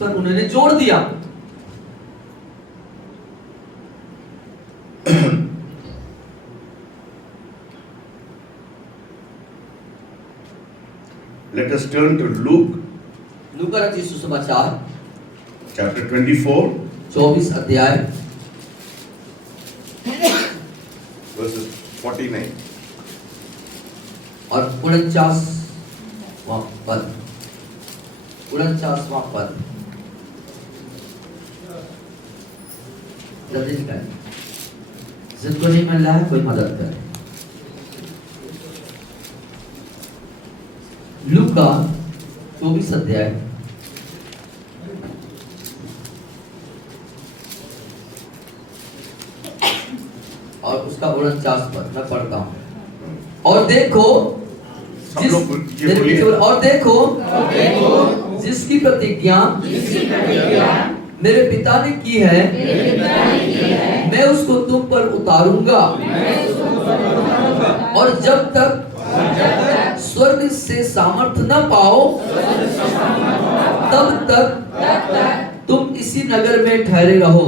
पर उन्होंने जोर दिया। Let us turn to Luke लूका रचित सुसमाचार chapter 24 24 अध्याय verses 49. और 49वां पद। 49वां पद जल्दी निकाल, जिनको नहीं मिल रहा है कोई मदद करे। लूका 24 अध्याय और उसका 49 पद मैं पढ़ता हूँ। और देखो सब लोग ये बोलिए। और देखो जिसकी प्रतिज्ञा मेरे पिता ने की है मैं उसको तुम पर उतारूंगा, और जब तक स्वर्ग से सामर्थ्य न पाओ तब तक तुम इसी नगर में ठहरे रहो।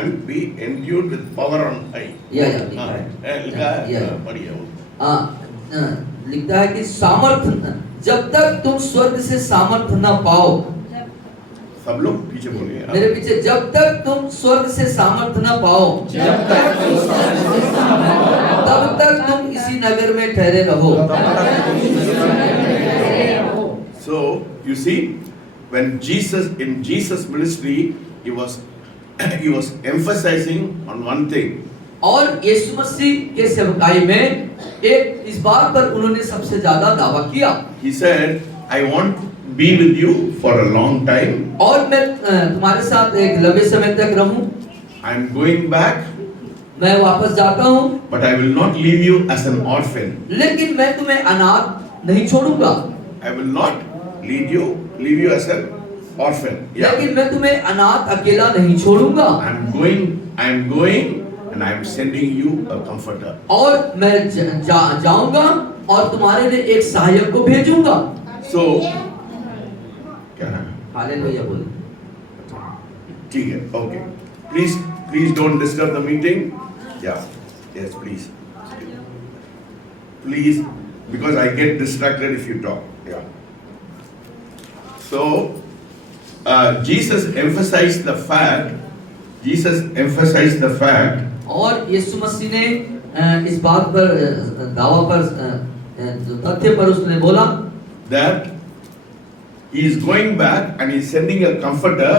And be endued with power on high. लिखा है पढ़िए वो। लिखता है कि सामर्थ्य, जब तक तुम स्वर्ग से सामर्थ्य न पाओ। सब लोग पीछे बोलिए। मेरे पीछे, जब तक तुम स्वर्ग से सामर्थ्य न पाओ तब तक तुम इसी नगर में ठहरे रहो। So you see, when in Jesus ministry, he was emphasizing on one thing. और यीशु मसीह के सेवकाई में एक इस बात पर उन्होंने सबसे ज्यादा दावा किया। He said, I want to be with you for a long time. और मैं तुम्हारे साथ एक लंबे समय तक रहूं। I am going back. मैं वापस जाता हूं। But I will not leave you as an orphan. लेकिन मैं तुम्हें अनाथ नहीं छोड़ूंगा। I will not leave you as an orphan. लेकिन मैं तुम्हें अनाथ अकेला नहीं छोड़ूंगा। I am going and I am sending you a comforter. और मैं जाऊंगा और तुम्हारे लिए एक सहायक को भेजूंगा। So क्या है? हालेलुया बोले। ठीक है, okay. Please don't disturb the meeting. Yeah, yes, please. Please, because I get distracted if you talk. Yeah. So Jesus emphasized the fact. और यीशु मसीह ने इस बात पर दावा पर तथ्य पर उसने बोला that he is going back and he is sending a comforter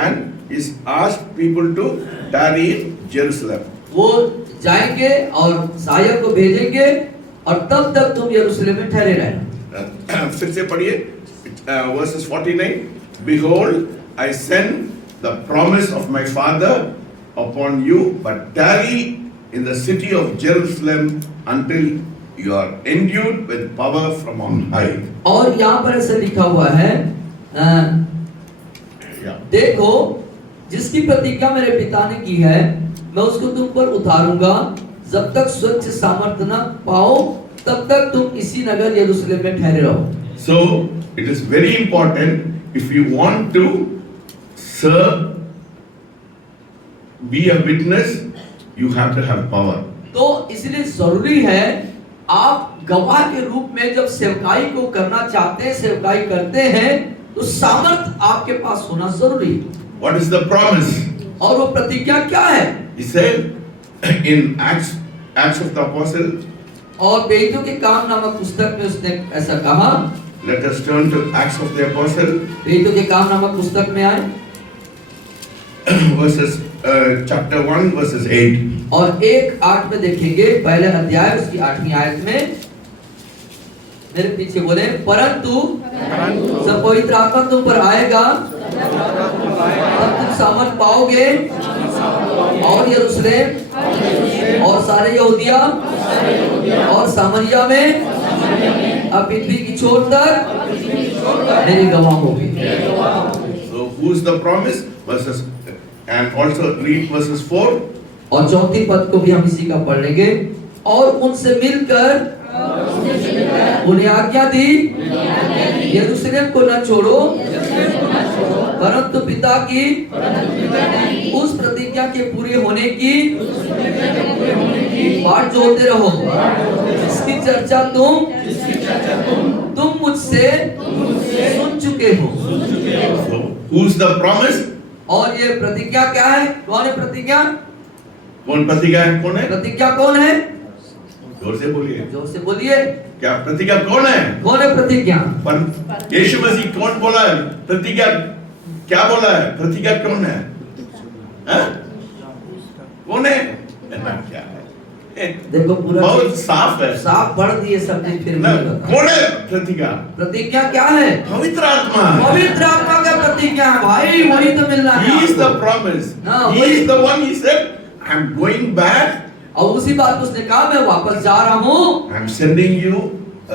and is asked people to tarry in Jerusalem. वो जाएंगे और सहायक को भेजेंगे और तब तक तुम यरूशलेम में ठहरे रहना। फिर से पढ़िए verses 49. Behold, I send the promise of my Father upon you, but tarry in the city of Jerusalem until you are endued with power from on high. और यहाँ पर ऐसा लिखा हुआ है, देखो जिसकी प्रतिज्ञा मेरे पिता ने की है मैं उसको तुम पर उतारूंगा, जब तक स्वर्ग से सामर्थ्य न पाओ तब तक तुम इसी नगर यरूशलेम में ठहरे रहो। So it is very important if you want to serve, be a witness, you have to have power. तो इसलिए जरूरी है आप गवाह के रूप में जब सेवकाई को करना चाहते हैं, सेवकाई करते हैं, तो सामर्थ आपके पास होना जरूरी है। What is the promise? और वो प्रतिज्ञा क्या है? He said in Acts of the Apostle. और पेटों के काम नामक पुस्तक में उसने ऐसा कहा। Let us turn to Acts of the Apostle. पेटों के काम नामक पुस्तक में आए। Chapter 1 verses 8. और 1:8 में देखेंगे, पहले अध्याय उसकी 8वीं आयत में मेरे पीछे बोले, परंतु जब पवित्र आत्मा तुम पर आएगा तब तुम सामर्थ पाओगे और यरूशलेम और सारे यहूदिया और सामरिया में अब पृथ्वी की छोर तक मेरी गवाह होगी। So who is the promise? Verses and also read verses 4. और 4 पद को भी हम इसी का पढ़ लेंगे। और उनसे मिलकर उन्हें आज्ञा दी यरूशलेम को न छोड़ो, परंतु पिता की उस प्रतिज्ञा के पूरे होने की बाट जोते रहो, इसकी चर्चा तुम मुझसे सुन चुके हो। So, who's the promise? और ये प्रतिज्ञा क्या है? कौन है प्रतिज्ञा? कौन प्रतिज्ञा है? कौन है? प्रतिज्ञा कौन है? जोर से बोलिए। जोर से बोलिए। क्या प्रतिज्ञा कौन है? कौन है प्रतिज्ञा? पर यीशु मसीह कौन बोला है? प्रतिज्ञा क्या बोला है? प्रतिज्ञा कौन है? हाँ? कौन है? क्या है? देखो पूरा बहुत साफ है। साफ पढ़ दिए सबने फिर भी कौन है प्रतिज्ञा? प्रतिज्ञा क्या है? पवित्र आत्मा। पवित्र आत्मा का प्रतिज्ञा है भाई, वही तो मिलना है। He is the promise. He is the one. He said, "I'm going back." और उसी बात को उसने कहा, मैं वापस जा रहा हूँ। I'm sending you a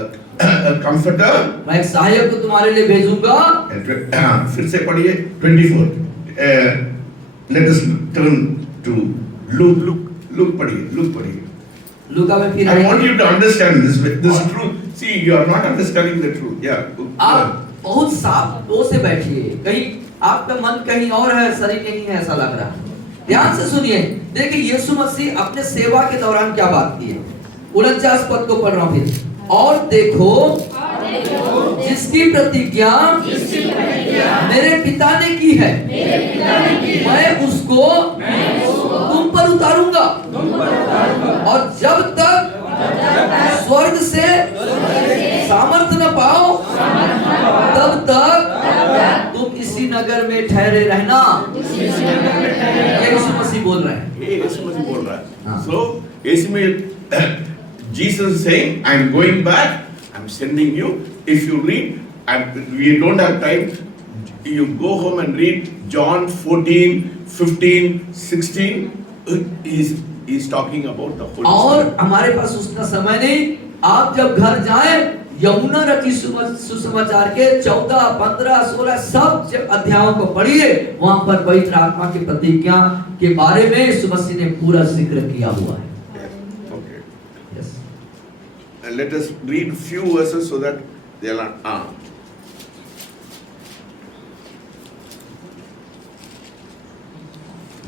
comforter. मैं एक सहायक को तुम्हारे लिए भेजूंगा। फिर से पढ़िए 24. Let us turn to Luke. Luke पढ़िए। लूका में फिर I want you to understand this truth. See, you are not understanding the truth. Yeah. आप बहुत साफ वो से बैठिए, कहीं आपका मन कहीं और है, शरीर नहीं है, ऐसा लग रहा है। ध्यान से सुनिए। देखिए यीशु मसीह अपने सेवा के दौरान क्या बात की है। 49 पद को पढ़ रहा हूँ फिर। और देखो जिसकी प्रतिज्ञा मेरे पिता ने की है, मैं उसको तुम पर उतारूंगा, और जब तक स्वर्ग से सामर्थ्य न पाओ तब तक तुम इसी नगर में ठहरे रहना। यीशु मसीह बोल रहे हैं। यीशु मसीह बोल रहा है। So यीशु में Jesus is saying, "I'm going back. I'm sending you." If you read, and we don't have time, you go home and read John 14, 15, 16. He's talking about the Holy और Spirit. हमारे पास उसका समय नहीं। आप जब घर जाएं, यमुना रची सुसमाचार के 14, 15, 16 सब अध्यायों को पढ़िए। वहां पर पवित्र आत्मा की प्रतिज्ञा के बारे में यीशु मसीह ने पूरा जिक्र किया हुआ है। Okay. Yes. And let us read few verses so that they'll not.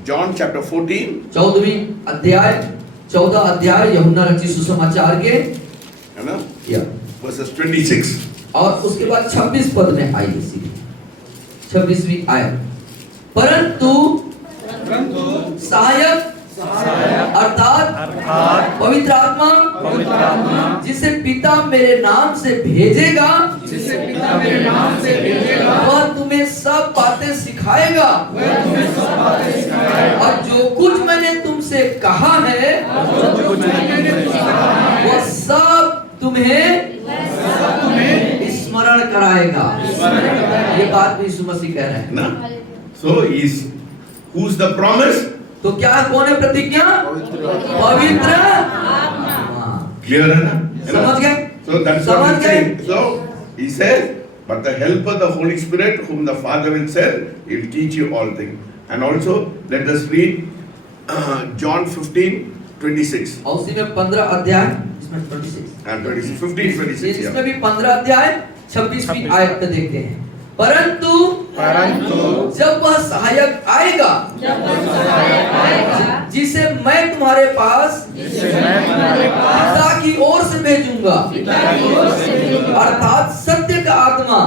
John chapter 14. 14 अध्याय यहुन्ना रचित सुसमाचार के, है ना? या Verses 26. और उसके बाद 26 पद में आइए सीधे 26वीं आयत। परंतु सहायक अर्थात पवित्र आत्मा जिसे पिता मेरे नाम से भेजेगा, वह तुम्हें सब बातें सिखाएगा, और जो कुछ मैंने तुमसे कहा है वह सब तुम्हें स्मरण कराएगा। ये बात भी यीशु मसीह कह रहे हैं ना? So who's the promise? तो क्या कौन है प्रतिज्ञा? पवित्र आत्मा। Clear है ना? समझ गए? So that's समझ what गए? So he says, but the helper, the Holy Spirit, whom the Father will send, he will teach you all things. And also let us read John 15, 26. और उसी में 15 अध्याय, इसमें 26 And 26, 15, 26. इसमें भी 15 अध्याय 26वीं आयत में देखते हैं। परंतु जब वह सहायक आएगा, जिसे मैं तुम्हारे पास पिता की ओर से भेजूंगा, अर्थात सत्य का आत्मा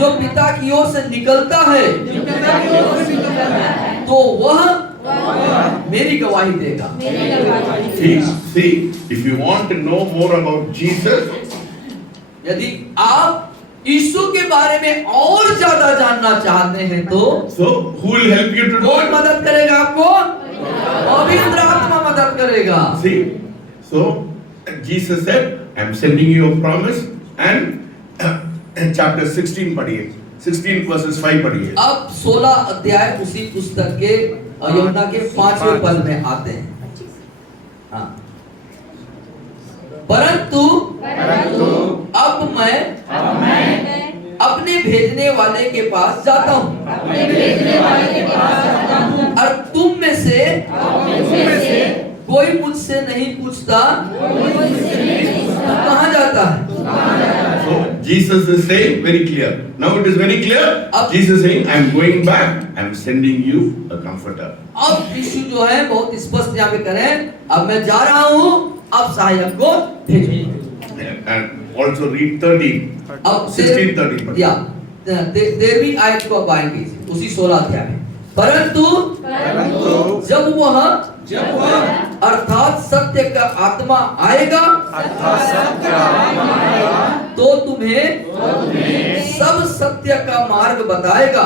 जो पिता की ओर से निकलता है, तो वह मेरी गवाही देगा। See, if you want to know more about Jesus, यदि आप यीशु के बारे में और ज्यादा जानना चाहते हैं तो so who will help you to do कौन it? मदद करेगा आपको? पवित्र आत्मा मदद करेगा। See, so Jesus said, "I'm sending you a promise." And chapter 16 पढ़िए, 16 verses 5 पढ़िए। अब 16 अध्याय उसी पुस्तक के यूहन्ना के 5वें पद में आते हैं। हाँ। परंतु अब मैं अपने भेजने वाले के पास जाता हूँ, और तुम में से कोई मुझसे नहीं पूछता कहाँ जाता है। So Jesus is saying very clear. Now it is very clear. Jesus is saying, I am going back. I am sending you a comforter. अब यीशु जो है बहुत स्पष्ट यहाँ पे करें, अब मैं जा रहा हूँ, अब सहायक को भेजूंगा। And also read 13. अब 16, 13. या 13वीं आयत को अब आएंगे उसी 16 अध्याय में। परंतु जब वह अर्थात सत्य का आत्मा आएगा तो तुम्हें सब सत्य का मार्ग बताएगा,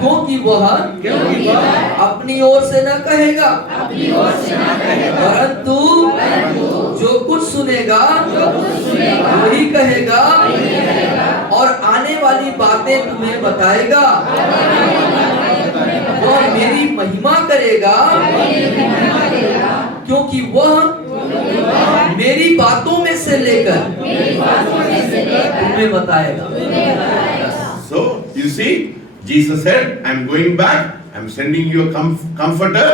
क्योंकि वह अपनी ओर से न कहेगा, परंतु जो कुछ सुनेगा वही कहेगा और आने वाली बातें तुम्हें बताएगा। वह मेरी महिमा करेगा क्योंकि वह मेरी बातों में से लेकर तुम्हें बताएगा। So you see, Jesus said, I am going back. I am sending you a comforter.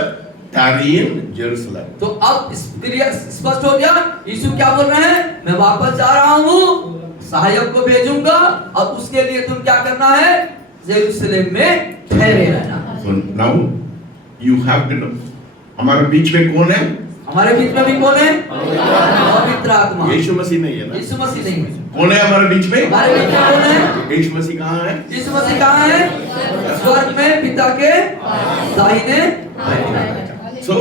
Tarry in Jerusalem. तो अब स्पष्ट हो गया यीशु क्या बोल रहे हैं, मैं वापस जा रहा हूँ, सहायक को भेजूंगा, अब उसके लिए तुम क्या करना है, यरूशलेम में ठहरे रहना। So now you have to know. हमारे बीच में कौन है? हमारे बीच में भी कौन है? पवित्र आत्मा। यीशु मसीह नहीं है ना? यीशु मसीह नहीं है। कौन है हमारे बीच में? हमारे बीच में कौन है? यीशु मसीह कहाँ है? यीशु मसीह कहाँ है? स्वर्ग में पिता के दाहिने। So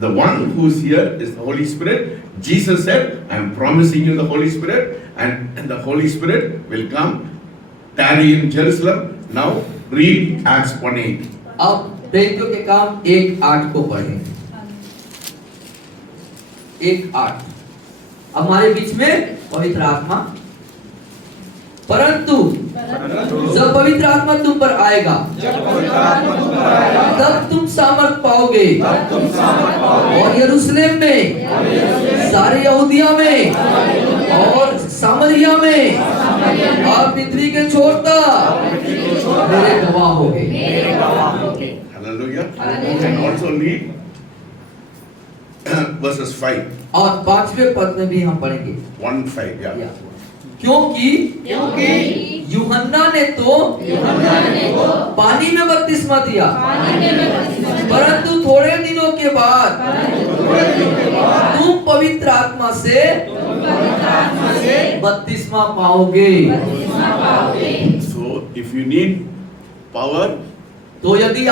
the one who is here is the Holy Spirit. Jesus said, I am promising you the Holy Spirit, and the Holy Spirit will come, tarry in Jerusalem. Now read Acts 1:8. अब प्रेरितों के काम 1:8 को पढ़ें। 1:8 हमारे बीच में पवित्र आत्मा, परंतु जब पवित्र आत्मा तुम पर आएगा तब तुम सामर्थ पाओगे और यरूशलेम में, सारे यहूदिया में और सामरिया में और पृथ्वी के छोर तक मेरे गवाह होगे। Hallelujah. You can also read verses 5. और 5वें पद में भी हम पढ़ेंगे 1:5. Yeah. क्योंकि यूहन्ना ने तो पानी में बपतिस्मा दिया, परंतु थोड़े दिनों के बाद तुम पवित्र आत्मा से बपतिस्मा पाओगे। So if you need power, तो यदि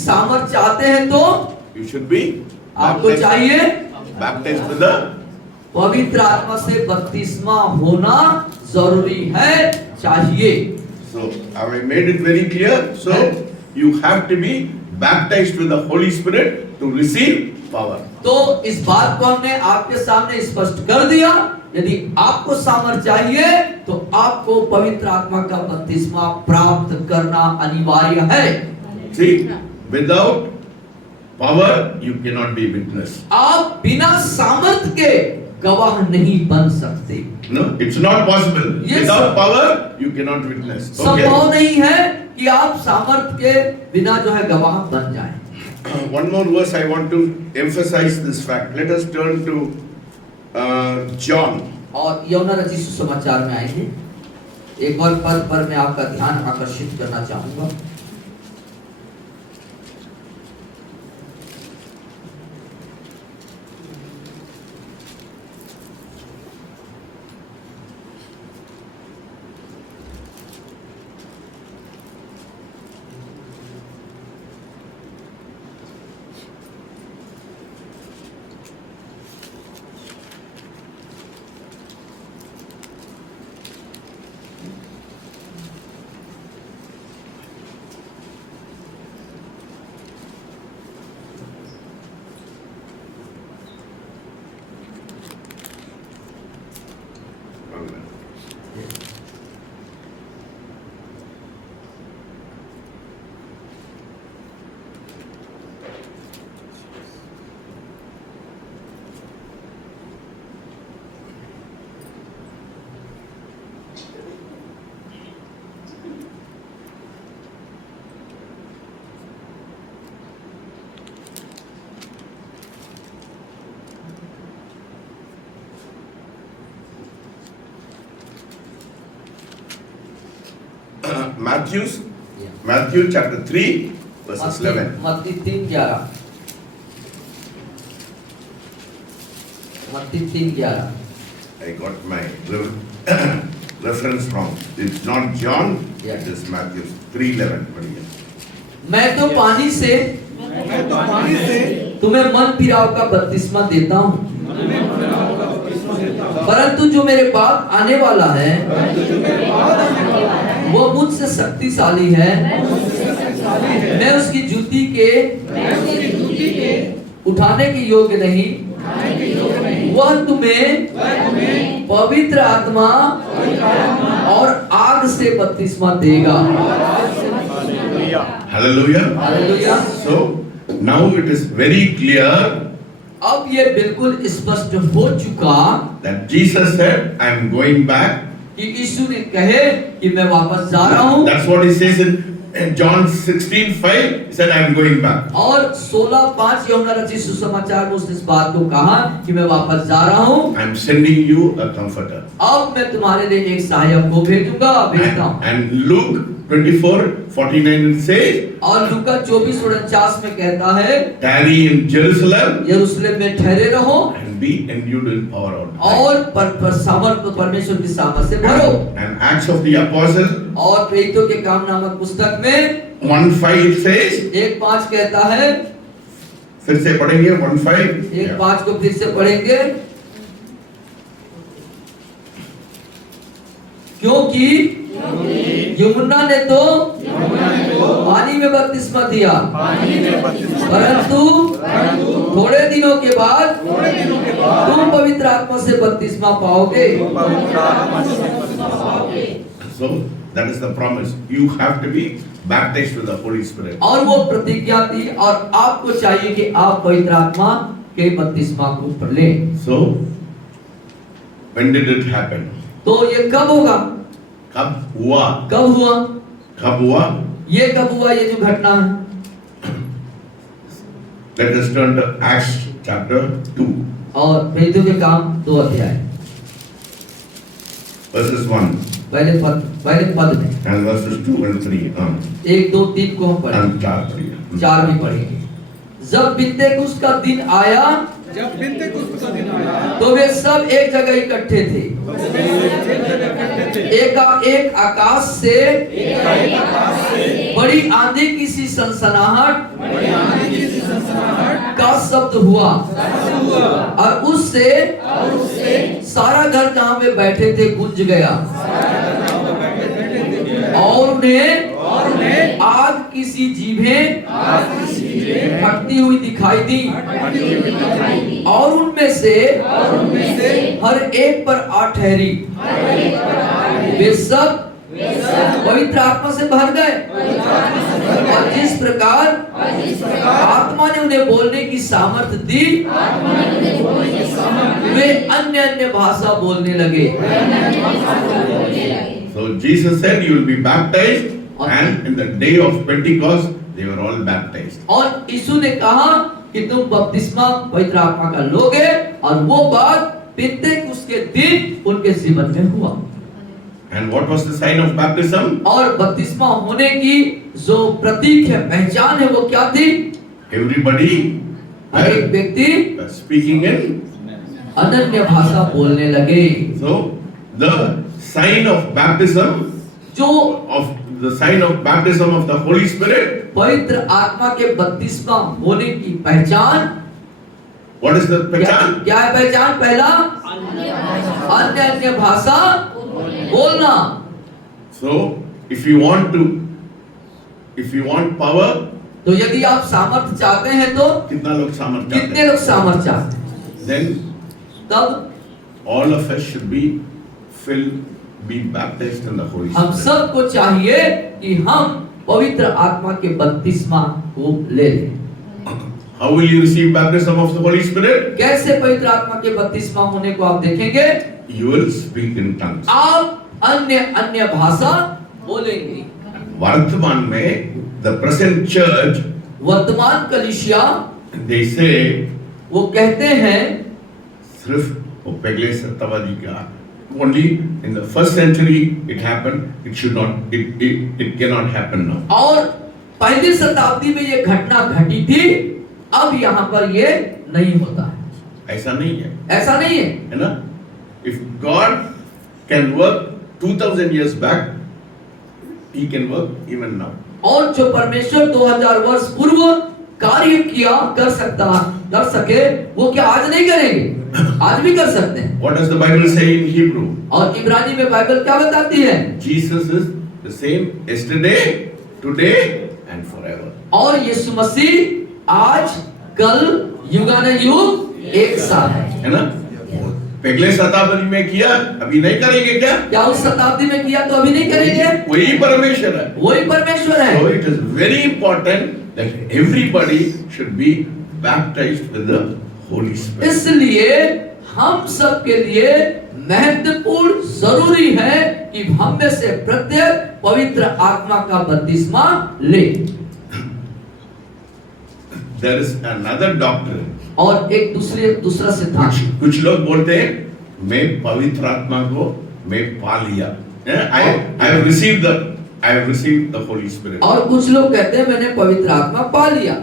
सामर्थ चाहते हैं तो you should be आपको चाहिए baptized with the पवित्र आत्मा से बपतिस्मा होना जरूरी है, चाहिए। So have I made it very clear? So you have to be baptized with the Holy Spirit to receive power. तो इस बात को हमने आपके सामने स्पष्ट कर दिया। यदि आपको सामर्थ चाहिए तो आपको पवित्र आत्मा का बपतिस्मा प्राप्त करना अनिवार्य है। See, without power you cannot be witness. आप बिना सामर्थ के गवाह नहीं बन सकते। No, it's not possible. Yes, Without sir. power you cannot witness. संभव नहीं है कि आप सामर्थ के बिना जो है गवाह बन जाएं। One more verse I want to emphasize this fact. Let us turn to John. और यूहन्ना रचित सुसमाचार में आएंगे। एक और पद पर मैं आपका ध्यान आकर्षित करना चाहूंगा। Matthew chapter 3 verses 11. मत्ती 3:11 मत्ती 3:11 I got my reference from. It's not John, it is Matthew 3:11. मैं तो पानी से तुम्हें मन फिराव का बपतिस्मा देता हूँ, परंतु जो मेरे बाद आने वाला है वो मुझसे शक्तिशाली है, मैं उसकी जूती के उठाने के योग्य नहीं, वह तुम्हें पवित्र आत्मा और आग से बपतिस्मा देगा। Hallelujah. Hallelujah. So now it is very clear अब ये बिल्कुल स्पष्ट हो चुका that Jesus said, I am going back. कि यीशु ने कहे कि मैं वापस जा रहा हूँ। That's what he says in John 16:5. He said, I am going back. और 16:5 यूहन्ना रचित सुसमाचार में उसने इस बात को कहा कि मैं वापस जा रहा हूँ। I am sending you a comforter. अब मैं तुम्हारे लिए एक सहायक को भेजूंगा, भेजता हूँ। And Luke 24:49 says, और लूका 24:49 में कहता है, tarry in Jerusalem यरूशलेम में ठहरे रहो and be endued in power on high. और पर सामर्थ परमेश्वर की सामर्थ से भरो। And Acts of the Apostles और प्रेरितों के काम नामक पुस्तक में 1:5 says, 1:5 कहता है, फिर से पढ़ेंगे 1:5. 1:5 को फिर से पढ़ेंगे, क्योंकि यूहन्ना ने तो पानी में बपतिस्मा दिया, परंतु थोड़े दिनों के बाद तुम पवित्र आत्मा से बपतिस्मा पाओगे। So that is the promise. You have to be baptized with the Holy Spirit. और वो प्रतिज्ञा थी और आपको चाहिए कि आप पवित्र आत्मा के बपतिस्मा को लें। So when did it happen? तो ये कब होगा? कब हुआ? कब हुआ? कब हुआ? ये कब हुआ, ये जो घटना है? Let us turn to Acts chapter 2 और प्रेरितों के काम 2 अध्याय verses 1 पहले पद में and verses 2 and 3. 1, 2, 3 को हम पढ़ेंगे, And 4 पढ़िए. 4 भी पढ़ेंगे। जब बिन्तेकुस्त का दिन आया तो वे सब एक जगह इकट्ठे थे। एक आकाश से बड़ी आंधी की सी सनसनाहट का शब्द हुआ और उससे सारा घर जहाँ पे बैठे थे गूंज गया और उन्हें आग की सी जीभें फटती हुई दिखाई दी और उनमें से हर एक पर आ ठहरी। वे सब पवित्र आत्मा से भर गए और जिस प्रकार आत्मा ने उन्हें बोलने की सामर्थ दी वे अन्य अन्य भाषा बोलने लगे। So Jesus said you will be baptized, and in the day of Pentecost they were all baptized. और यीशु ने कहा कि तुम बपतिस्मा पवित्र आत्मा का लोगे और वो बात पिन्तेकुस्त के दिन उनके जीवन में हुआ। And what was the sign of baptism? और बपतिस्मा होने की जो प्रतीक है, पहचान है, वो क्या थी? Everybody हर एक व्यक्ति was speaking in. अनन्य भाषा बोलने लगे। So the sign of baptism, जो the sign of baptism of the Holy Spirit. पवित्र आत्मा के बपतिस्मा होने की पहचान, What is the पहचान? क्या है पहचान? पहला अन्य अन्य भाषा बोलना। So if you want power, तो यदि आप सामर्थ्य चाहते हैं तो कितना लोग सामर्थ्य चाहते कितने हैं? लोग सामर्थ्य चाहते हैं? Then तब all of us should be baptized in the Holy हम Spirit. सबको चाहिए कि हम पवित्र आत्मा के बपतिस्मा को ले लें। How will you receive baptism of the Holy Spirit? कैसे पवित्र आत्मा के बपतिस्मा होने को आप देखेंगे? You will speak in tongues. आप अन्य अन्य भाषा बोलेंगे। वर्तमान में the present church, वर्तमान कलीसिया they say वो कहते हैं सिर्फ वो पहले सत्यवादी का only in the first century it happened. It should not. It cannot happen now. और पहली शताब्दी में ये घटना घटी थी, अब यहाँ पर ये नहीं होता है। ऐसा नहीं है, ऐसा नहीं है ना? If God can work 2000 years back, He can work even now. और जो परमेश्वर 2000 वर्ष पूर्व कार्य किया कर सके, वो क्या आज नहीं करेंगे? आज भी कर सकते हैं। What does the Bible say in Hebrew? और इब्रानी में बाइबल क्या बताती है? Jesus is the same yesterday, today and forever. और यीशु मसीह आज, कल, युगानुयुग एक सा है ना? पहले शताब्दी में किया, अभी नहीं करेंगे क्या? क्या उस शताब्दी में किया तो अभी नहीं करेंगे? वही परमेश्वर है। वही परमेश्वर है। So it is very important that everybody should be baptized with the Holy Spirit. इसलिए हम सब के लिए महत्वपूर्ण जरूरी है कि हम में से प्रत्येक पवित्र आत्मा का बपतिस्मा ले। There is another doctrine. और एक दूसरा सिद्धांत। कुछ लोग बोलते हैं मैं पवित्र आत्मा को मैं पा लिया। I have received the Holy Spirit. और कुछ लोग कहते हैं मैंने पवित्र आत्मा पा लिया।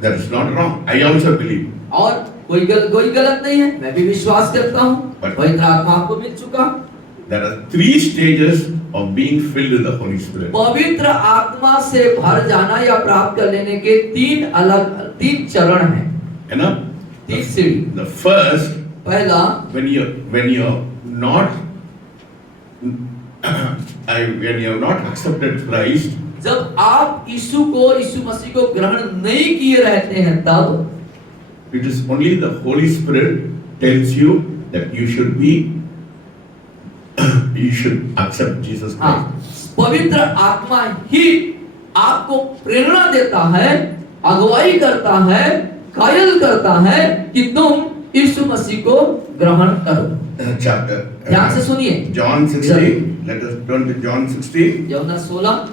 That is not wrong. I also believe. और कोई गलत नहीं है, मैं भी विश्वास करता हूँ पवित्र आत्मा आपको मिल चुका। There are 3 stages of being filled with the Holy Spirit. पवित्र आत्मा से भर जाना या प्राप्त कर लेने के 3 चरण हैं, है ना? 3 सीढ़ी। The first, पहला, when you're not when you have not accepted Christ, जब आप यीशु मसीह को ग्रहण नहीं किए रहते हैं, तब it is only the Holy Spirit tells you that you should accept Jesus Christ. पवित्र आत्मा ही आपको प्रेरणा देता है, अगुवाई करता है, कायल करता है कि तुम यीशु मसीह को ग्रहण करो। Chapter, ध्यान से सुनिए। John 16. Let us turn to John 16. यूहन्ना 16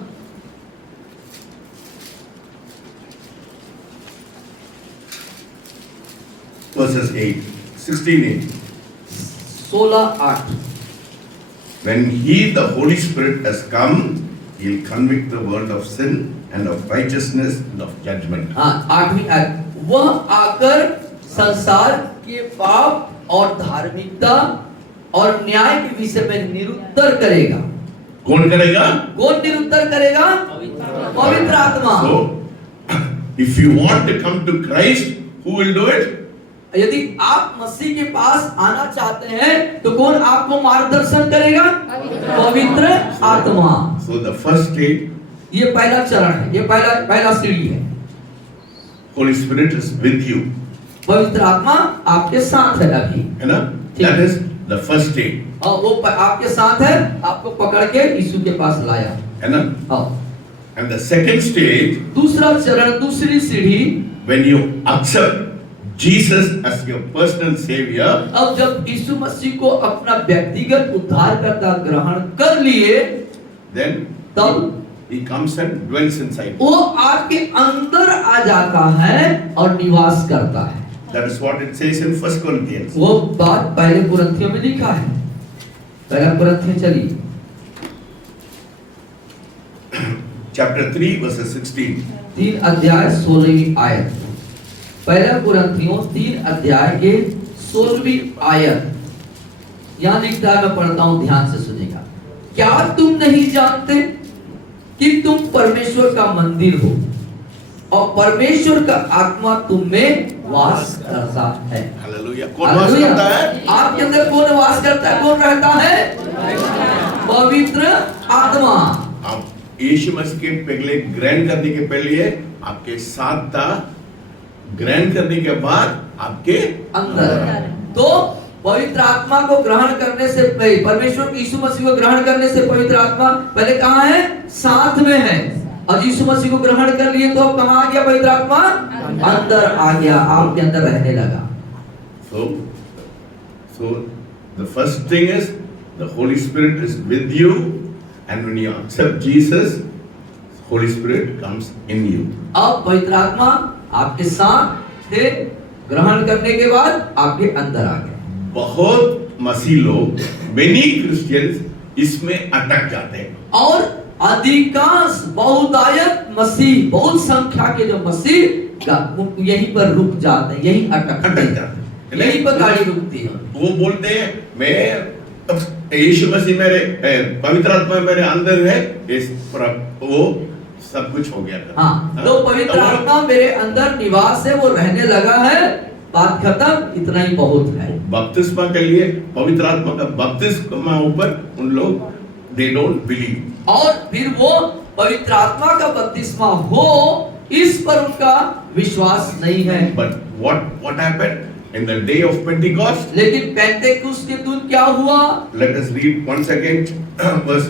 verses 8. 16:8. 16:8। When He, the Holy Spirit, has come, He'll convict the world of sin and of righteousness and of judgment. हाँ, 8वीं आयत, वह आकर संसार के पाप और धार्मिकता और न्याय के विषय में निरुत्तर करेगा। कौन करेगा? कौन निरुत्तर करेगा? पवित्र आत्मा। So, if you want to come to Christ, who will do it? यदि आप मसीह के पास आना चाहते हैं तो कौन आपको मार्गदर्शन करेगा? पवित्र आत्मा। So the first stage, ये पहला चरण है, ये पहला सीढ़ी है। Holy Spirit is with you. पवित्र आत्मा आपके साथ है अभी, है ना? That is the first stage. और वो आपके साथ है, आपको पकड़ के यीशु के पास लाया, है ना? And the second stage, दूसरा चरण, दूसरी सीढ़ी, when you accept Jesus as your personal savior, अब जब यीशु मसीह को अपना व्यक्तिगत उद्धारकर्ता ग्रहण कर लिए, then तब He comes and dwells inside. वो आपके अंदर आ जाता है और निवास करता है। That is what it says in 1 Corinthians. वो बात पहले कुरिन्थियों में लिखा है। पहला कुरिन्थियों चलिए, Chapter 3 verses 16. 3 अध्याय 16वीं आयत। पहला कुरिन्थियों 3 अध्याय के 16वीं आयत, यहाँ लिखता है, मैं पढ़ता हूँ, ध्यान से सुनेगा। क्या तुम नहीं जानते कि तुम परमेश्वर का मंदिर हो और परमेश्वर का आत्मा तुम में वास करता है? Hallelujah. कौन वास करता है? आपके अंदर कौन वास करता है? कौन रहता है? पवित्र आत्मा। आप यीशु मसीह के पहले ग्रहण करने के पहले आपके साथ था, ग्रहण करने के बाद आपके अंदर। तो पवित्र आत्मा को ग्रहण करने से पहले, परमेश्वर यीशु मसीह को ग्रहण करने से पवित्र आत्मा पहले कहाँ है? साथ में है। और यीशु मसीह को ग्रहण कर लिए तो अब कहाँ आ गया पवित्र आत्मा? अंदर आ गया, आपके अंदर रहने लगा। So the first thing is the Holy Spirit is with you, and when you accept Jesus, Holy Spirit comes in you. अब पवित्र आत्मा आपके साथ थे, ग्रहण करने के बाद आपके अंदर आ गया। बहुत मसीह लोग, many Christians इसमें अटक जाते हैं। और अधिकांश बहुतायत मसीह, बहुत संख्या के जो मसीह यहीं पर रुक जाते हैं, यहीं अटक जाते हैं, यहीं पर गाड़ी रुकती है। वो बोलते हैं मैं यीशु मसीह मेरे पवित्र आत्मा मेरे अंदर है, वो सब कुछ हो गया था। हाँ, तो पवित्र आत्मा मेरे अंदर निवास है, वो रहने लगा है, बात खत्म, इतना ही बहुत है। बपतिस्मा के लिए पवित्र आत्मा का बपतिस्मा ऊपर उन लोग they don't believe, और फिर वो पवित्र आत्मा का बपतिस्मा हो, इस पर उनका विश्वास नहीं है। but what happened in the day of Pentecost? लेकिन पेंटेकुस्त के दिन क्या हुआ? Let us read once again verse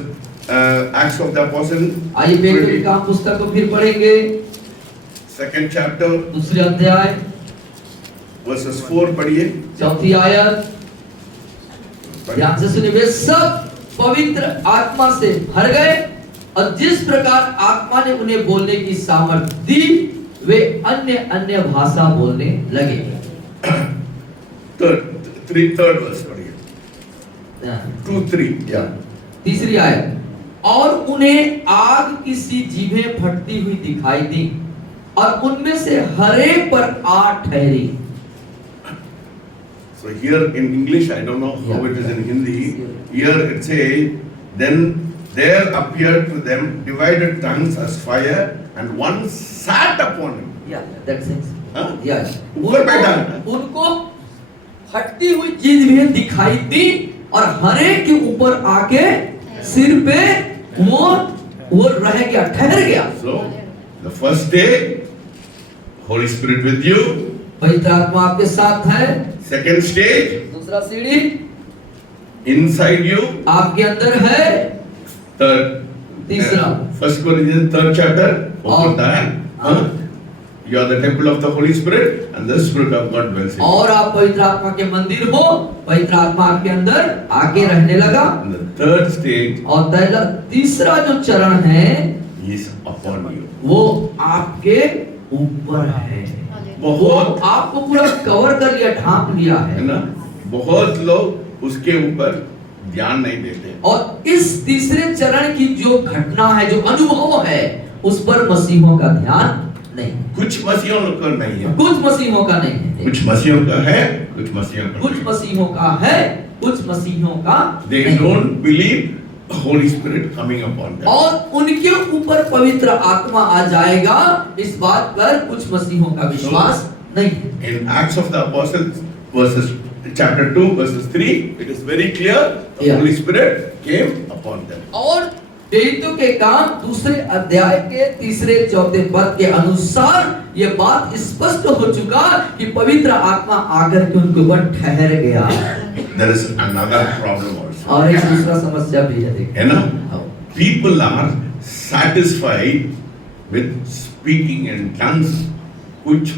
Acts of the Apostles, आइए पेट्रोल का पुस्तक को फिर पढ़ेंगे, 2nd chapter दूसरे अध्याय verses 4 पढ़िए। 4th आयत, ध्यान से सुनिए। वे सब पवित्र आत्मा से भर गए और जिस प्रकार आत्मा ने उन्हें बोलने की सामर्थ दी, वे अन्य अन्य भाषा बोलने लगे। third verse पढ़िए। 2-3 तीसरी आयत, और उन्हें आग की सी जीभें फटती हुई दिखाई दी और उनमें से हर एक पर आ ठहरी। So here in English, I don't know how it is in Hindi. Here it says, then there appeared to them divided tongues as fire, and one sat upon him. Yeah, that's it. हाँ? Yeah. ऊपर बैठा है। उनको फटती हुई जीभें दिखाई दी और हर एक के ऊपर आके सिर पे वो रह गया, ठहर गया। So the first day, Holy Spirit with you. पवित्र आत्मा आपके साथ है। Second stage, दूसरा सीढ़ी inside you. आपके अंदर है। Third, तीसरा, 1 Corinthians 3rd chapter, और- होता है, हाँ? You are the temple of the Holy Spirit, and the Spirit of God dwells in you. और आप पवित्र आत्मा के मंदिर हो, पवित्र आत्मा आपके अंदर आके रहने लगा। And the third stage और तीसरा जो चरण है is upon you. वो आपके ऊपर है, वो बहुत आपको पूरा कवर कर लिया, ढांप लिया है है। ना, बहुत लोग उसके ऊपर ध्यान नहीं देते। और इस तीसरे चरण की जो घटना है, जो अनुभव है, उस पर मसीहों का ध्यान नहीं, कुछ मसीहों का नहीं है, कुछ मसीहों का नहीं है, कुछ मसीहों का है, कुछ मसीहों का कुछ नहीं। मसीहों का है, कुछ मसीहों का They नहीं। don't believe Holy Spirit coming upon them. और उनके ऊपर पवित्र आत्मा आ जाएगा, इस बात पर कुछ मसीहों का विश्वास नहीं है। In Acts of the Apostles, chapter 2, verses 3, it is very clear the Yeah. Holy Spirit came upon them. और प्रेरितों के काम दूसरे अध्याय के तीसरे चौथे पद के अनुसार ये बात स्पष्ट हो चुका कि पवित्र आत्मा आकर के उनके ऊपर ठहर गया। There is another problem also. और एक दूसरा समस्या भी है, देखिए, है ना? People are satisfied with speaking in tongues. कुछ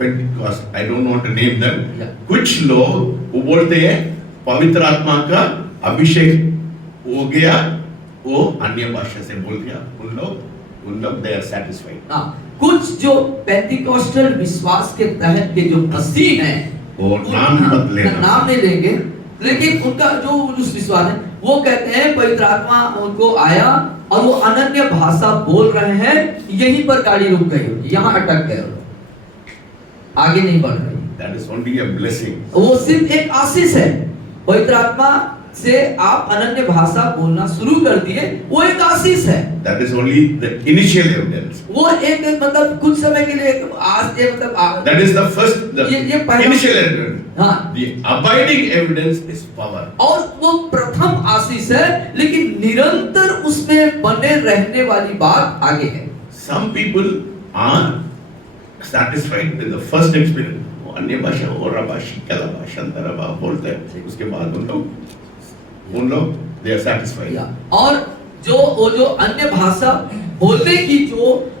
Pentecost, I don't want to name them. Yeah. कुछ लोग वो बोलते हैं पवित्र आत्मा का अभिषेक हो गया, वो अन्य भाषा से बोल दिया, उन लोग they are satisfied. हाँ, कुछ जो पेंटिकॉस्टल विश्वास के तहत के जो मसीह हैं, वो नाम मत लेना। नाम नहीं लेंगे, लेकिन उनका जो उस विश्वास है, वो कहते हैं पवित्र आत्मा उनको आया और वो अनन्य भाषा बोल रहे हैं, यहीं पर गाड़ी रुक गई होगी, यहाँ अटक गए हो, आगे नहीं बढ़ रही। That is only a blessing. वो सिर्फ एक आशीष है। पवित्र आत्मा से आप अनन्य भाषा बोलना शुरू कर दिए, वो एक आशीष है। That is only the initial evidence. वो एक मतलब कुछ समय के लिए आज ये मतलब That is the first, the ये पहला- initial evidence. हाँ, The abiding evidence is power. और वो प्रथम आशीष है, लेकिन निरंतर उसमें बने रहने वाली बात आगे है। Some people are satisfied with the first experience. वो अन्य भाषा और भाषा क्या भाषा अंतरभा बोलते हैं, उसके बाद उन लोग they are satisfied. और वो जो अन्य भाषा बोलने की जो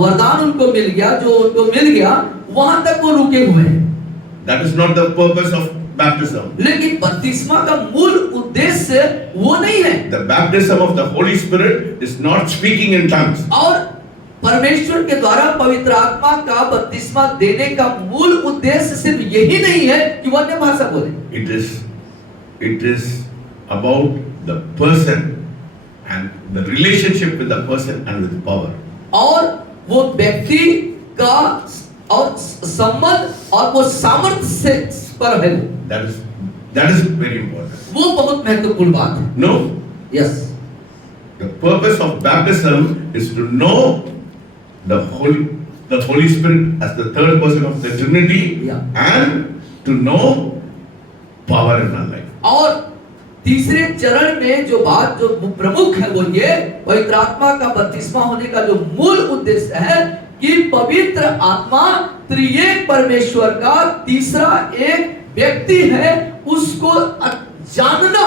वरदान उनको मिल गया, जो उनको मिल गया, वहां तक वो रुके हुए हैं। That is not the purpose of baptism. लेकिन बपतिस्मा का मूल उद्देश्य वो नहीं है। The baptism of the Holy Spirit is not speaking in tongues. और परमेश्वर के द्वारा पवित्र आत्मा का बपतिस्मा देने का मूल उद्देश्य सिर्फ यही नहीं है कि वो अन्य भाषा बोले। It is it is about the person and the relationship with the person and with power. और वो व्यक्ति का और संबंध और वो सामर्थ्य से पर है। That is very important. वो बहुत महत्वपूर्ण बात है। No? Yes. The purpose of baptism is to know the Holy Spirit as the third person of the Trinity, Yeah. and to know power in our life. और तीसरे चरण में जो बात जो प्रमुख है वो ये पवित्र आत्मा का बपतिस्मा होने का जो मूल उद्देश्य है कि पवित्र आत्मा त्रिएक परमेश्वर का तीसरा एक व्यक्ति है, उसको जानना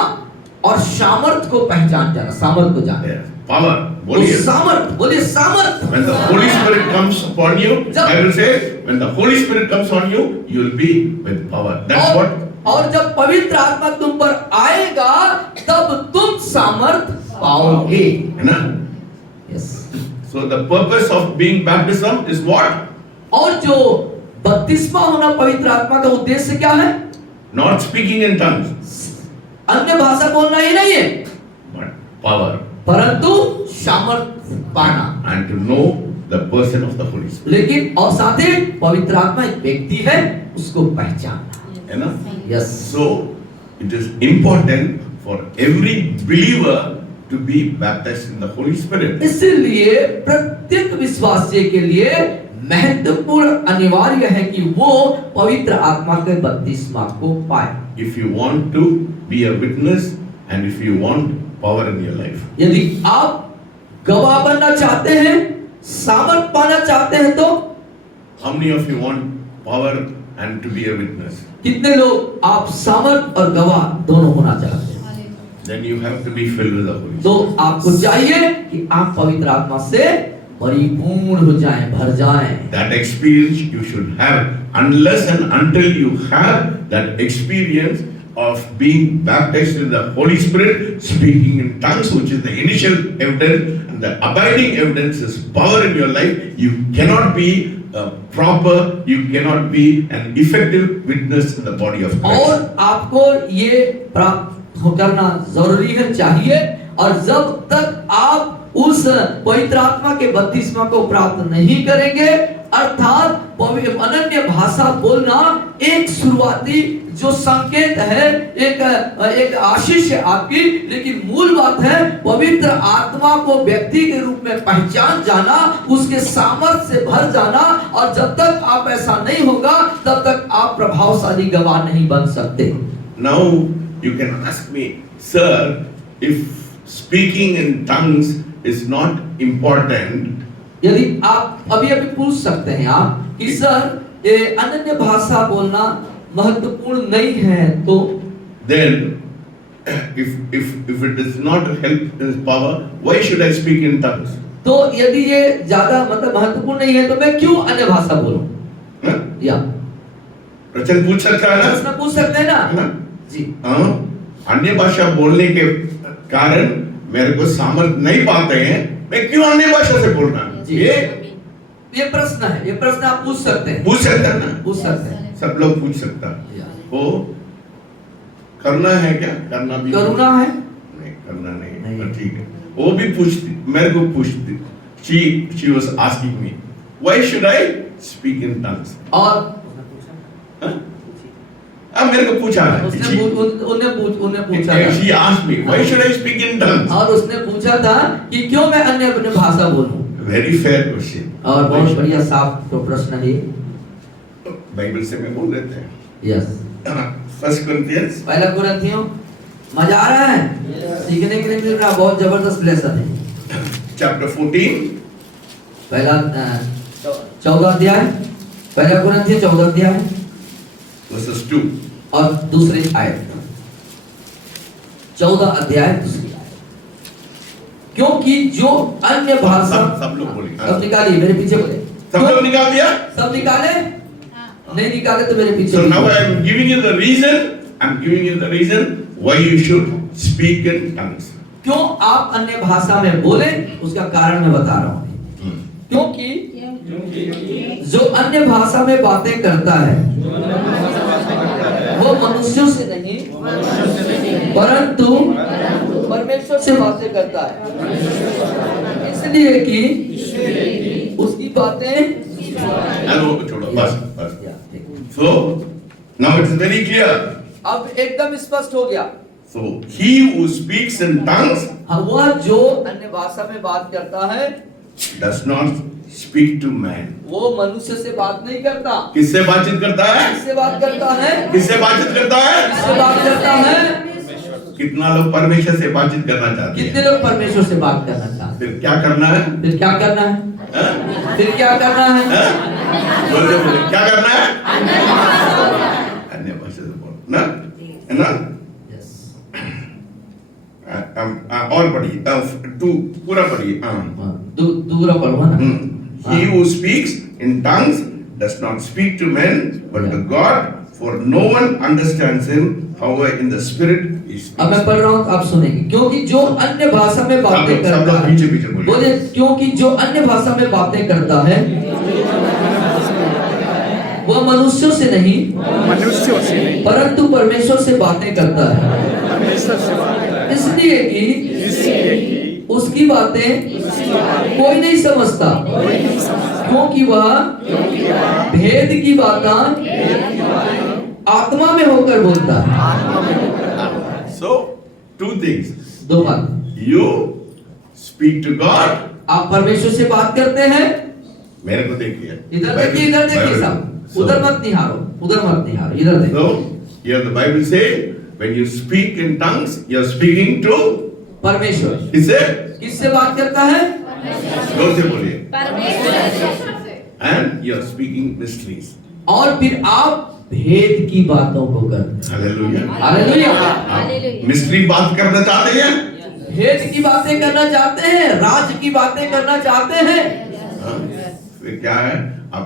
और सामर्थ को पहचान जाना, सामर्थ को जानना। Yes. Power. बोलिए। सामर्थ, बोलिए सामर्थ। When the Holy Spirit comes upon you, I will say, when the Holy Spirit comes on you, you will be with power. That's what. और जब पवित्र आत्मा तुम पर आएगा तब तुम सामर्थ पाओगे, है ना? Yes. So the purpose of being baptism is what? और जो बपतिस्मा होना पवित्र आत्मा का उद्देश्य क्या है? Not speaking in tongues, अन्य भाषा बोलना ही नहीं है, but power, परंतु सामर्थ पाना। and to know the person of the Holy Spirit. लेकिन और साथ ही पवित्र आत्मा एक व्यक्ति है, उसको पहचानना। है ना? Yes. So it is important for every believer to be baptized in the Holy Spirit. इसलिए प्रत्येक विश्वासी के लिए महत्वपूर्ण अनिवार्य है कि वो पवित्र आत्मा के बपतिस्मा को पाए। If you want to be a witness and if you want power in your life. यदि आप गवाह बनना चाहते हैं, सामर्थ पाना चाहते हैं, तो How many of you want power and to be a witness? कितने लोग आप सामर्थ और गवाह दोनों होना चाहते हैं? Then you have to be filled with the Holy Spirit. तो आपको चाहिए कि आप पवित्र आत्मा से परिपूर्ण हो जाएं, भर जाएं। That experience you should have. Unless and until you have that experience of being baptized in the Holy Spirit, speaking in tongues, which is the initial evidence, and the abiding evidence is power in your life, you cannot be proper, you cannot be an effective witness in the body of Christ. और आपको ये प्राप्त करना जरूरी है, चाहिए। और जब तक आप उस पवित्र आत्मा के बपतिस्मा को प्राप्त नहीं करेंगे, अर्थात अनन्य भाषा बोलना एक शुरुआती जो संकेत है, एक आशीष है आपकी, लेकिन मूल बात है पवित्र आत्मा को व्यक्ति के रूप में पहचान जाना, उसके सामर्थ्य से भर जाना। और जब तक आप ऐसा नहीं होगा तब तक आप प्रभावशाली गवाह नहीं बन सकते। Now you can ask me, sir, if speaking in tongues is not important, यदि आप अभी पूछ सकते हैं आप कि सर अनन्य भाषा बोलना महत्वपूर्ण नहीं है, तो then if it does not help in power, why should I speak in tongues? तो यदि ये ज्यादा मतलब महत्वपूर्ण नहीं है तो मैं क्यों अन्य भाषा बोलूं? हाँ? या प्रश्न पूछ सकता है ना? प्रश्न पूछ सकते हैं ना? हाँ? जी। अन्य भाषा बोलने के कारण मेरे को सामर्थ नहीं पाते हैं, मैं क्यों अन्य भाषा से बोल रहा हूँ? ये प्रश्न है, ये प्रश्न आप पूछ सकते हैं। पूछ सकते हैं ना? पूछ सकते हैं, सब लोग पूछ सकता है। वो करना है क्या? करना भी करुणा है? नहीं, करना नहीं, नहीं। पर ठीक है। वो भी पूछती, मेरे को पूछती। She was asking me, why should I speak in tongues? और अब मेरे को पूछा है। उन्हें पूछा था। She asked me, why should I speak in tongues? और उसने पूछा था कि क्यों मैं अन्य भाषा बोलूं? Very fair question. और बहुत बढ़िया साफ तो प्रश्न है। बाइबल से मैं बोल देते हैं। यस। फर्स्ट कोरिन्थियंस, पहला कुरिन्थियों, मजा आ रहा है? सीखने के लिए मिल रहा, बहुत जबरदस्त लेसन है। चैप्टर 14, पहला 14 अध्याय, पहला कुरिन्थियों 14 अध्याय verses 2. और दूसरी आयत, 14 अध्याय दूसरी आयत। क्योंकि जो अन्य भाषा, सब लोग बोले, सब निकालिए, मेरे पीछे बोले। सब लोग निकाल दिया? सब निकाले? नहीं निकाले तो मेरे पीछे। So now I am giving you the reason. I am giving you the reason why you should speak in tongues. क्यों आप अन्य भाषा में बोले, उसका कारण मैं बता रहा हूँ। क्योंकि जो अन्य भाषा में बातें करता है वो मनुष्यों से नहीं परंतु परमेश्वर से बातें करता है, इसलिए कि उसकी बातें। हेलो छोड़ो बस बस। So now it's very clear. अब एकदम स्पष्ट हो गया। So he who speaks in tongues वह जो अन्य भाषा में बात करता है does not speak to man. वो मनुष्य से बात नहीं करता। किससे बातचीत करता है? किससे बात करता है? किससे बातचीत करता है? किससे बात करता है? कितना लोग परमेश्वर से बातचीत करना चाहते हैं? कितने लोग परमेश्वर से बात करना चाहते फिर क्या करना है? हैं? फिर क्या करना है? हाँ? फिर क्या करना है? हाँ? बोलते बोले क्या करना है? अन्य भाषा से बोल ना, है ना? और पढ़िए, टू पूरा पढ़िए। दूसरा पढ़ो ना। He who speaks in tongues does not speak to men but to God, for no one understands him. However, in the spirit he speaks. अब मैं पढ़ रहा हूँ, आप सुनेंगे। क्योंकि जो अन्य भाषा में बातें करता है, पीछे पीछे बोलिए। बोले क्योंकि जो अन्य भाषा में बातें करता है वह मनुष्यों से नहीं परंतु परमेश्वर से बातें करता है, इसलिए कि उसकी बातें कोई नहीं समझता, क्योंकि वह भेद की बातें आत्मा में होकर बोलता है। So, two things. दो बात, You speak to God. आप परमेश्वर से बात करते हैं। मेरे को देखिए। इधर देखिए सब, उधर मत निहारो, इधर देखो। So, here the Bible says, when you speak in tongues, you are speaking to परमेश्वर। किससे बात करता है? जोर से बोलिए। परमेश्वर से। And you are speaking mysteries. और फिर आप भेद की बातों को करते हैं। Hallelujah. हालेलुया। मिस्ट्री बात करना चाहते हैं? भेद की बातें करना चाहते हैं, राज की बातें करना चाहते हैं। हाँ? फिर क्या है? आप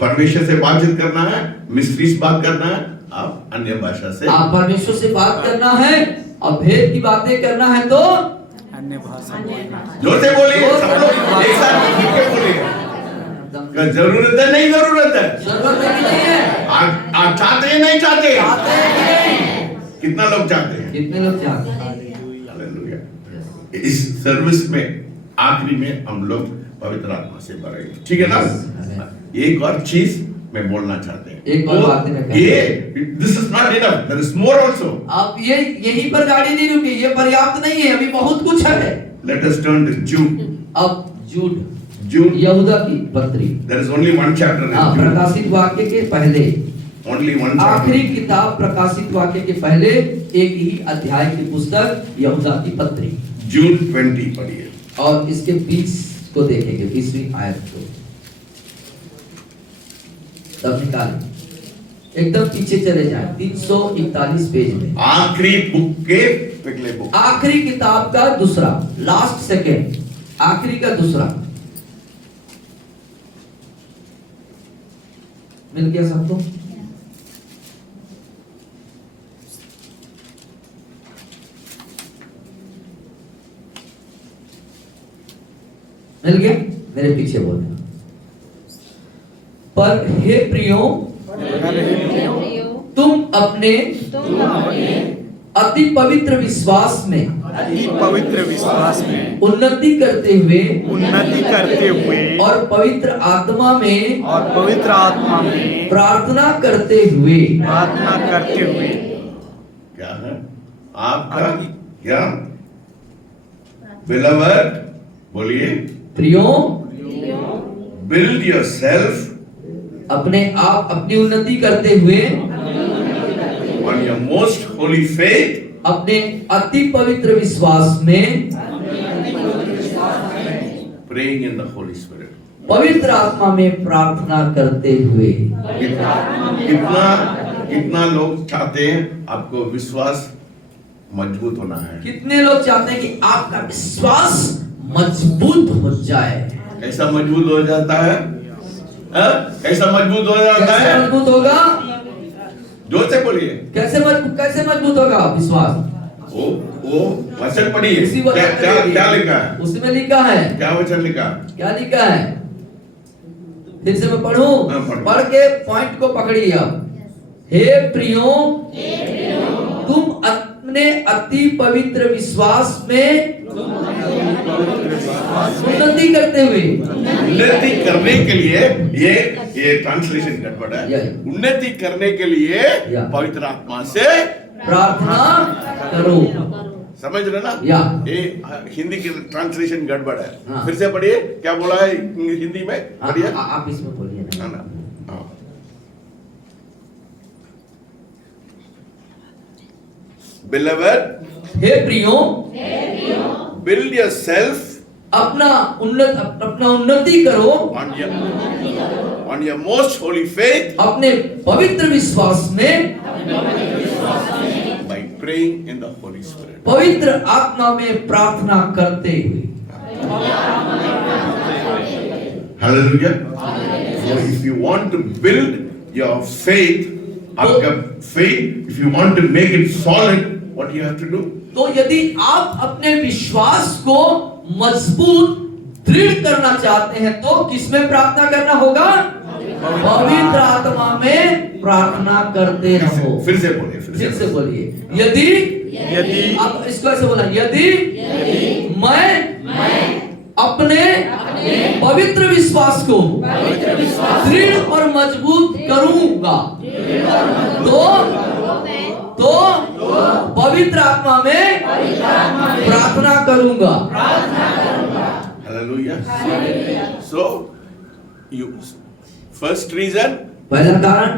परमेश्वर से बातचीत करना है, मिस्ट्री से बात करना है, आप अन्य भाषा से। आप परमेश्वर से बात करना है और भेद की बातें करना है तो अन्य भाषा जोर से बोलिए, सब लोग एक साथ मिलकर बोलिए। क्या जरूरत है? नहीं जरूरत है? जरूरत है कि नहीं है? आप चाहते हैं नहीं चाहते? चाहते हैं कि नहीं? कितना लोग चाहते हैं? कितने लोग चाहते हैं? हालेलुया। इस सर्विस में आखिरी में हम लोग पवित्र आत्मा से भरेंगे, ठीक है ना? एक और चीज मैं बोलना चाहते हैं। एक और बात मैं कहता हूं। ये this is not enough, there is more also. अब ये यहीं पर गाड़ी नहीं रुकी, ये पर्याप्त नहीं है, अभी बहुत कुछ है। Let us turn to Jude. अब जूड यहूदा की पत्री, there is only one chapter in Jude, प्रकाशित वाक्य के पहले, ओनली वन आखिरी चैप्टर। किताब प्रकाशित वाक्य के पहले एक ही अध्याय की पुस्तक यहूदा की पत्री, जूड 20 पढ़िए। और इसके 20 को देखेंगे, 20वीं आयत को। तब निकालें, एकदम पीछे चले जाएं, 341 पेज में, आखिरी बुक के पिछले बुक, आखिरी किताब का दूसरा, लास्ट सेकंड, आखिरी का दूसरा। मिल गया सबको? मिल गया? मेरे पीछे बोलना। पर हे प्रियो, तुम अपने अति पवित्र विश्वास में उन्नति करते हुए और पवित्र आत्मा में प्रार्थना करते हुए क्या है आपका? क्या बिलवड, बोलिए। प्रियो, बिल्ड योरसेल्फ अपने आप अपनी उन्नति करते हुए on your most holy faith, अपने अति पवित्र विश्वास में praying in the Holy Spirit. पवित्र आत्मा में प्रार्थना करते हुए। कितना लोग चाहते हैं आपको विश्वास मजबूत होना है? कितने लोग चाहते हैं कि आपका विश्वास मजबूत हो जाए? कैसा मजबूत हो जाता है? कैसा मजबूत हो जाता कैसे है? मजबूत होगा? जोर से बोलिए। कैसे मजबूत होगा विश्वास? वो वचन पढ़िए। उसी वचन में क्या लिखा है? उसमें लिखा है। क्या वचन लिखा? क्या लिखा है? फिर से मैं पढ़ूं? हाँ, पढ़ो। पढ़ के पॉइंट को पकड़िए। अब हे प्रियो, तुम अपने अति पवित्र विश्वास में उन्नति करते हुए, उन्नति करने के लिए ये ट्रांसलेशन गड़बड़ है। उन्नति करने के लिए पवित्र आत्मा से प्रार्थना करो। समझ रहे ना? या ये हिंदी की ट्रांसलेशन गड़बड़ है। हाँ। फिर से पढ़िए, क्या बोला है हिंदी में? पढ़िए। आप इसमें बोलिए ना। हाँ। Beloved, हे प्रियो, build yourself अपना उन्नति करो on your most holy faith अपने पवित्र विश्वास में by praying in the Holy Spirit. पवित्र आत्मा में प्रार्थना करते हुए। Hallelujah. So if you want to build your faith, आपका faith, if you want to make it solid, what do you have to do? तो यदि आप अपने विश्वास को मजबूत दृढ़ करना चाहते हैं तो किसमें प्रार्थना करना होगा? पवित्र आत्मा में प्रार्थना करते रहो। फिर से बोलिए, फिर से बोलिए। यदि आप इसको ऐसे बोला, यदि मैं अपने पवित्र विश्वास को दृढ़ और मजबूत करूंगा तो पवित्र आत्मा में प्रार्थना करूंगा। Hallelujah. So you first reason, पहला कारण,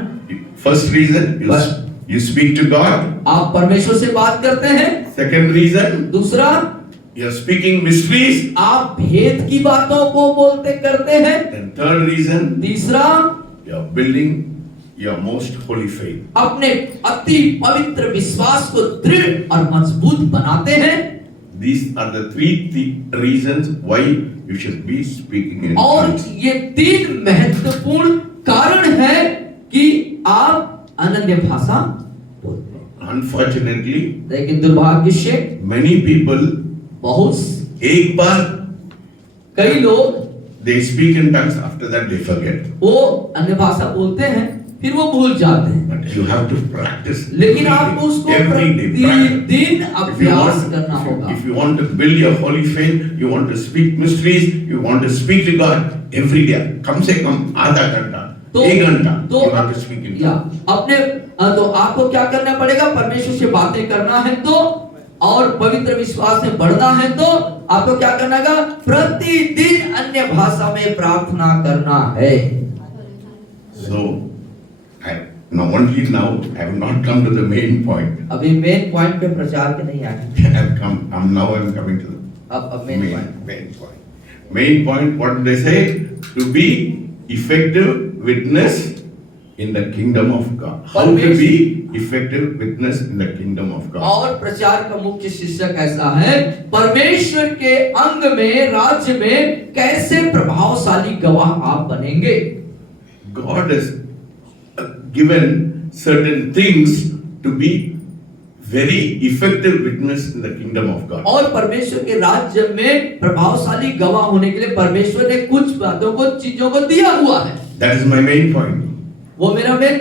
you speak to God. आप परमेश्वर से बात करते हैं। Second reason, दूसरा, you are speaking mysteries. आप भेद की बातों को बोलते करते हैं। And third reason, तीसरा, you are building your most holy faith. अपने अति पवित्र विश्वास को दृढ़ और मजबूत बनाते हैं। These are the three reasons why you should be speaking in और tongues. ये तीन महत्वपूर्ण कारण है कि आप अनन्य भाषा बोलते हैं। Unfortunately, लेकिन दुर्भाग्य से many people, बहुत एक बार कई लोग they speak in tongues, after that they forget. वो अन्य भाषा बोलते हैं फिर वो भूल जाते हैं। But you have to practice. लेकिन आपको उसको every day. प्रतिदिन If you अभ्यास want- करना होगा। If you want to build your holy faith, you want to speak mysteries, you want to speak to God every day. कम से कम आधा घंटा, एक घंटा, you have to speak in या tongues. अपने तो आपको क्या करना पड़ेगा? परमेश्वर से बातें करना है तो और पवित्र विश्वास में बढ़ना है तो आपको क्या करना है? प्रतिदिन अन्य भाषा में प्रार्थना करना है। So, now I have not come to the main point. अभी मेन पॉइंट पे प्रचार के नहीं आए। I'm coming to the अब main point. main point. Main point, what did they say? To be effective witness in the kingdom of God. How to be effective witness in the kingdom of God. और प्रचार का मुख्य शीर्षक ऐसा है, परमेश्वर के अंग में, राज्य में कैसे प्रभावशाली गवाह आप बनेंगे। God has given certain things to be very effective witness in the kingdom of God. और परमेश्वर के राज्य में प्रभावशाली गवाह होने के लिए परमेश्वर ने कुछ बातों को, चीजों को दिया हुआ है। That is my main point. वो मेरा main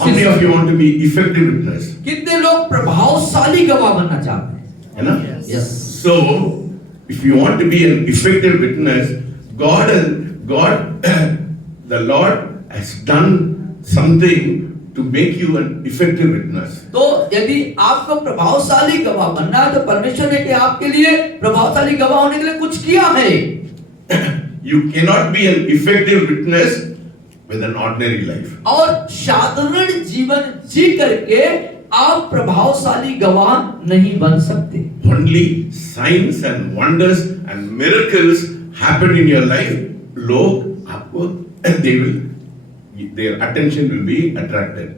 How many of you want to be effective witness? कितने लोग प्रभावशाली गवाह बनना चाहते हैं? है ना? Yes. So, if you want to be an effective witness, the Lord has done something to make you an effective witness. तो यदि आपको प्रभावशाली गवाह बनना है तो परमेश्वर ने कि आपके लिए प्रभावशाली गवाह होने के लिए कुछ किया है। You cannot be an effective witness with an ordinary life. और साधारण जीवन जी करके आप प्रभावशाली गवाह नहीं बन सकते। Only signs and wonders and miracles happen in your life. लोग आपको their attention will be attracted.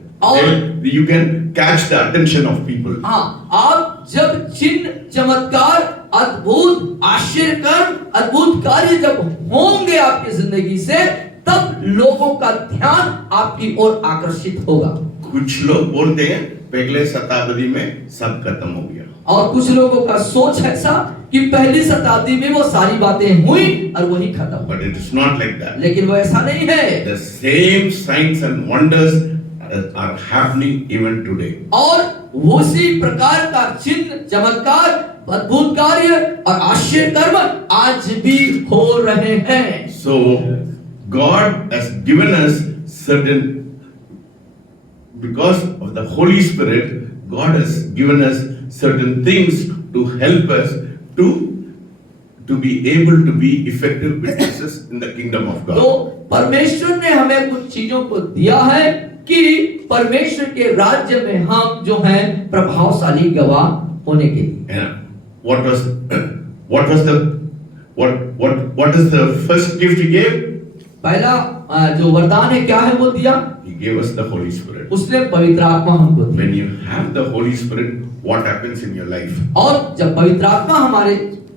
You can catch the attention of people. हाँ, आप जब चिन्ह, चमत्कार, अद्भुत, आश्चर्यकर, अद्भुत कार्य जब होंगे आपकी जिंदगी से, तब लोगों का ध्यान आपकी ओर आकर्षित होगा। कुछ लोग बोलते हैं पहले शताब्दी में सब खत्म हो गया। और कुछ लोगों का सोच ऐसा कि पहली शताब्दी में वो सारी बातें हुई और वही खत्म। But it is not like that. लेकिन वो ऐसा नहीं है। The same signs and wonders that are happening even today. और उसी प्रकार का चिन्ह, चमत्कार, अद्भुत कार्य और आश्चर्य कर्म आज भी हो रहे हैं। So God has given us certain, because of the Holy Spirit, God has given us certain things to help us to be able to be effective witnesses in the kingdom of God. तो परमेश्वर ने हमें कुछ चीजों को दिया है कि परमेश्वर के राज्य में हम जो हैं प्रभावशाली गवाह होने के लिए। Yeah. What is the first gift he gave? पहला जो वरदान है क्या है वो दिया? He gave us the Holy Spirit. उसने पवित्र आत्मा हमको दी। When you have the Holy Spirit, what happens in your life? और जब पवित्र आत्मा हमारे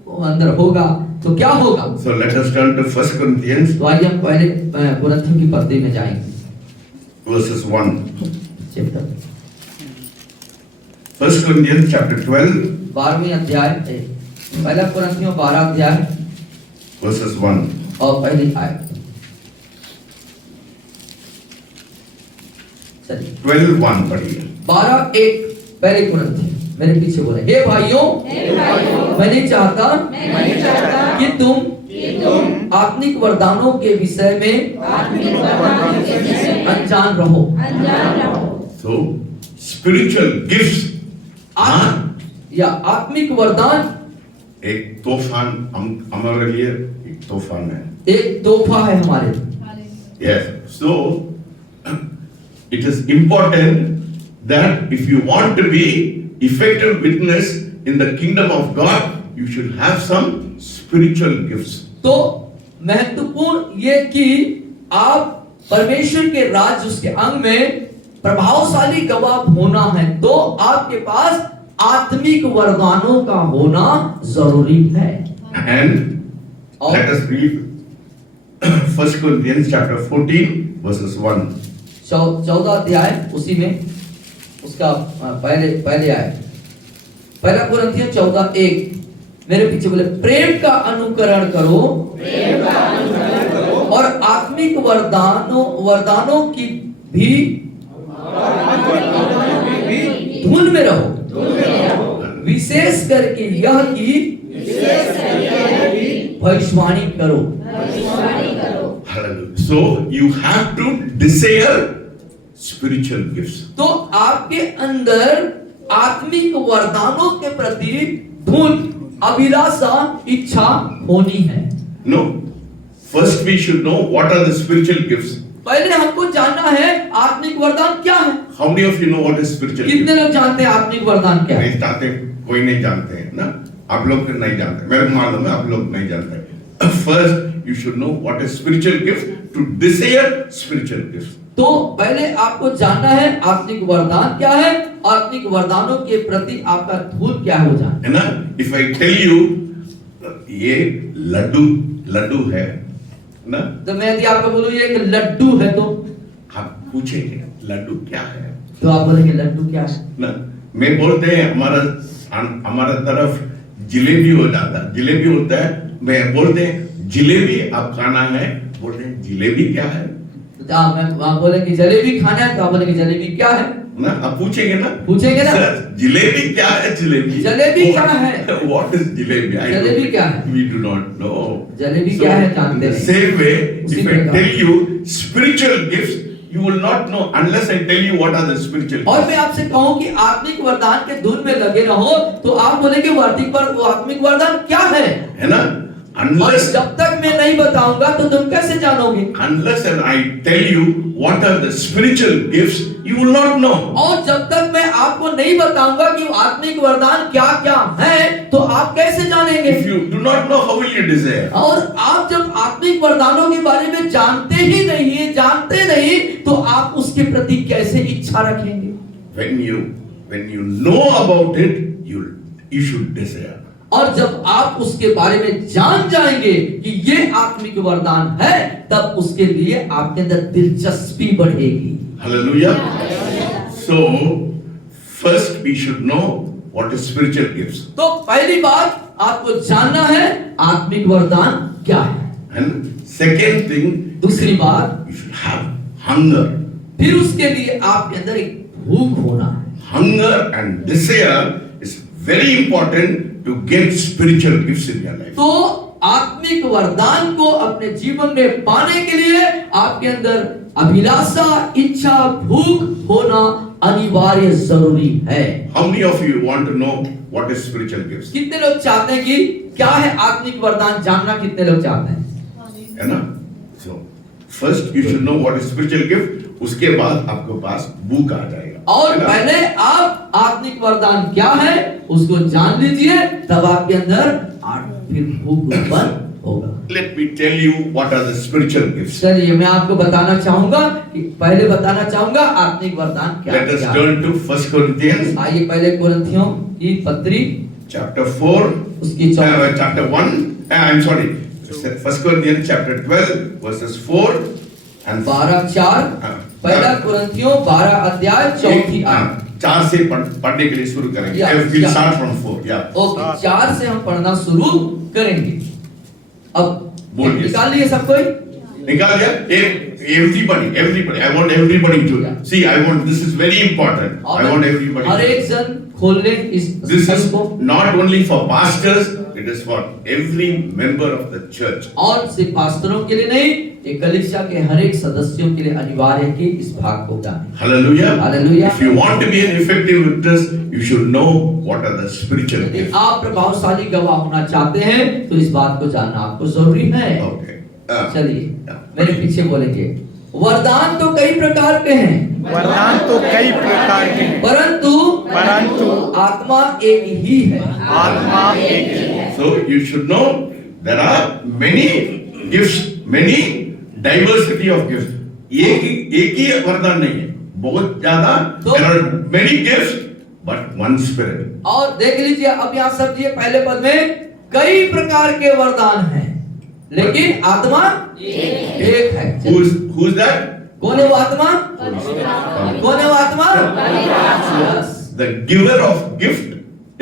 अंदर होगा तो क्या होगा? So let us turn to 1 Corinthians तो आइए हम पहले कुरिन्थियों की पत्री में जाएंगे। verses 1. चैप्टर 1 Corinthians chapter 12 12वें अध्याय, पहला कुरिन्थियों 12 अध्याय verses 1. और पहली आयत। चलिए 12:1 पढ़िए। 12:1 पहले कुरिन्थियों, मेरे पीछे बोले, हे भाइयों, मैं नहीं चाहता कि तुम आत्मिक वरदानों के विषय में अनजान रहो। So spiritual gifts या आत्मिक वरदान एक तूफान हमारे लिए एक तूफान है। एक तोहफा है हमारे लिए। Yes. So it is important that if you want to be effective witness in the kingdom of God, you should have some spiritual gifts. तो महत्वपूर्ण ये कि आप परमेश्वर के राज्य, उसके अंग में प्रभावशाली गवाह होना है तो आपके पास आत्मिक वरदानों का होना जरूरी है। And let us read 1 Corinthians chapter 14 verses 1. 14 अध्याय, उसी में उसका पहले आए। पहला कुरिन्थियों 14:1, मेरे पीछे बोले, प्रेम का अनुकरण करो और आत्मिक वरदानों की भी धुन में रहो, विशेष करके यह कि भविष्यवाणी करो। Hallelujah. So you have to desire spiritual gifts. तो आपके अंदर आत्मिक वरदानों के प्रति धुन, अभिलाषा, इच्छा होनी है। No. First we should know what are the spiritual gifts. पहले हमको जानना है आत्मिक वरदान क्या है। How many of you know what is spiritual gift? कितने लोग जानते हैं आत्मिक वरदान क्या है? नहीं जानते, कोई नहीं जानते हैं ना। आप लोग नहीं जानते, मेरे को मालूम है आप लोग नहीं जानते। First you should know what is spiritual gift to desire spiritual gifts. तो पहले आपको जानना है आत्मिक वरदान क्या है, आत्मिक वरदानों के प्रति आपका धुन क्या हो जाए। है ना? If I tell you ये लड्डू है ना, तो मैं यदि आपको बोलूं ये एक लड्डू है तो आप पूछेंगे लड्डू क्या है तो आप बोलेंगे लड्डू क्या है ना। मैं बोलते हैं हमारा तरफ जिलेबी हो जाता, जिलेबी होता है, मैं बोलते हैं जिलेबी आप खाना है, बोलते हैं जिलेबी क्या है तो आप बोलेंगे जलेबी खाना है तो आप बोलेंगे जलेबी क्या है ना। आप पूछेंगे ना सर, जिलेबी क्या है, जलेबी क्या है, व्हाट इज जिलेबी, जलेबी क्या है, we do not know jalebi क्या है जानते नहीं। Same way if I tell you spiritual gifts you will not know unless I tell you what are the spiritual gifts. और मैं आपसे कहूं कि आत्मिक वरदान के धुन में लगे रहो तो आप बोलेंगे वो आत्मिक वरदान क्या है ना। Unless जब तक मैं नहीं बताऊंगा तो तुम कैसे जानोगे। Unless and I tell you what are the spiritual gifts, you will not know. और जब तक मैं आपको नहीं बताऊंगा कि आत्मिक वरदान क्या क्या है तो आप कैसे जानेंगे। If you do not know, how will you desire? और आप जब आत्मिक वरदानों के बारे में जानते नहीं तो आप उसके प्रति कैसे इच्छा रखेंगे। When you know about it, you should desire. और जब आप उसके बारे में जान जाएंगे कि ये आत्मिक वरदान है तब उसके लिए आपके अंदर दिलचस्पी बढ़ेगी। Hallelujah. So first we should know what is spiritual gifts. तो पहली बात आपको जानना है आत्मिक वरदान क्या है। And second thing, दूसरी बात you should have hunger फिर उसके लिए आपके अंदर एक भूख होना है। Hunger and desire is very important to get spiritual gifts in your life. तो आत्मिक वरदान को अपने जीवन में पाने के लिए आपके अंदर अभिलाषा, इच्छा, भूख होना अनिवार्य जरूरी है। How many of you want to know what is spiritual gifts? कितने लोग चाहते हैं कि क्या है आत्मिक वरदान जानना? कितने लोग चाहते हैं? है ना? So first you should know what is spiritual gift. उसके बाद आपके पास भूख आ जाएगा। और है ना? पहले आप आत्मिक वरदान क्या है उसको जान लीजिए, तब आपके अंदर फिर भूख उत्पन्न होगा। Let me tell you what are the spiritual gifts. चलिए मैं आपको बताना चाहूंगा कि पहले बताना चाहूंगा आत्मिक वरदान क्या Let us क्या है। turn to 1 Corinthians आइए पहले कोरिन्थियों की पत्री chapter 4, उसकी chapter 1. I'm sorry. 1 Corinthians chapter 12 verses 4 and 12:4 पहला कोरिन्थियों 12 अध्याय 4 आयत। 4 से पढ़ने के लिए शुरू करेंगे। Yeah, We'll yeah. start from 4. Yeah. Okay 4 से हम पढ़ना शुरू करेंगे। अब बोलिए। निकाल लिए सब कोई? निकाल दिया? Everybody. I want everybody to Yeah. see. I want. This is very important. I want everybody. हर एक जन खोल ले इस This स्थल is को। not only for pastors. It is for every member of the church. और सिर्फ पास्टरों के लिए नहीं, एक कलीसिया के हर एक सदस्यों के लिए अनिवार्य है कि इस भाग को जाने। Hallelujah. Hallelujah. If you want to be an effective witness, you should know what are the spiritual यदि gifts. आप प्रभावशाली गवाह होना चाहते हैं तो इस बात को जानना आपको जरूरी है। Okay. चलिए Yeah. मेरे पीछे बोलेंगे। वरदान तो कई प्रकार के हैं, वरदान तो कई प्रकार के हैं, परंतु आत्मा एक ही है। आत्मा एक ही है। So you should know there are many gifts, many diversity of gifts. एक ही वरदान नहीं है, बहुत ज्यादा। There are many gifts, but one spirit. और देख लीजिए अब यहाँ समझिए पहले पद में कई प्रकार के वरदान हैं, लेकिन आत्मा एक है। Who's that? कौन है वो आत्मा? Holy Spirit. कौन है वो आत्मा? Yes. The giver of gift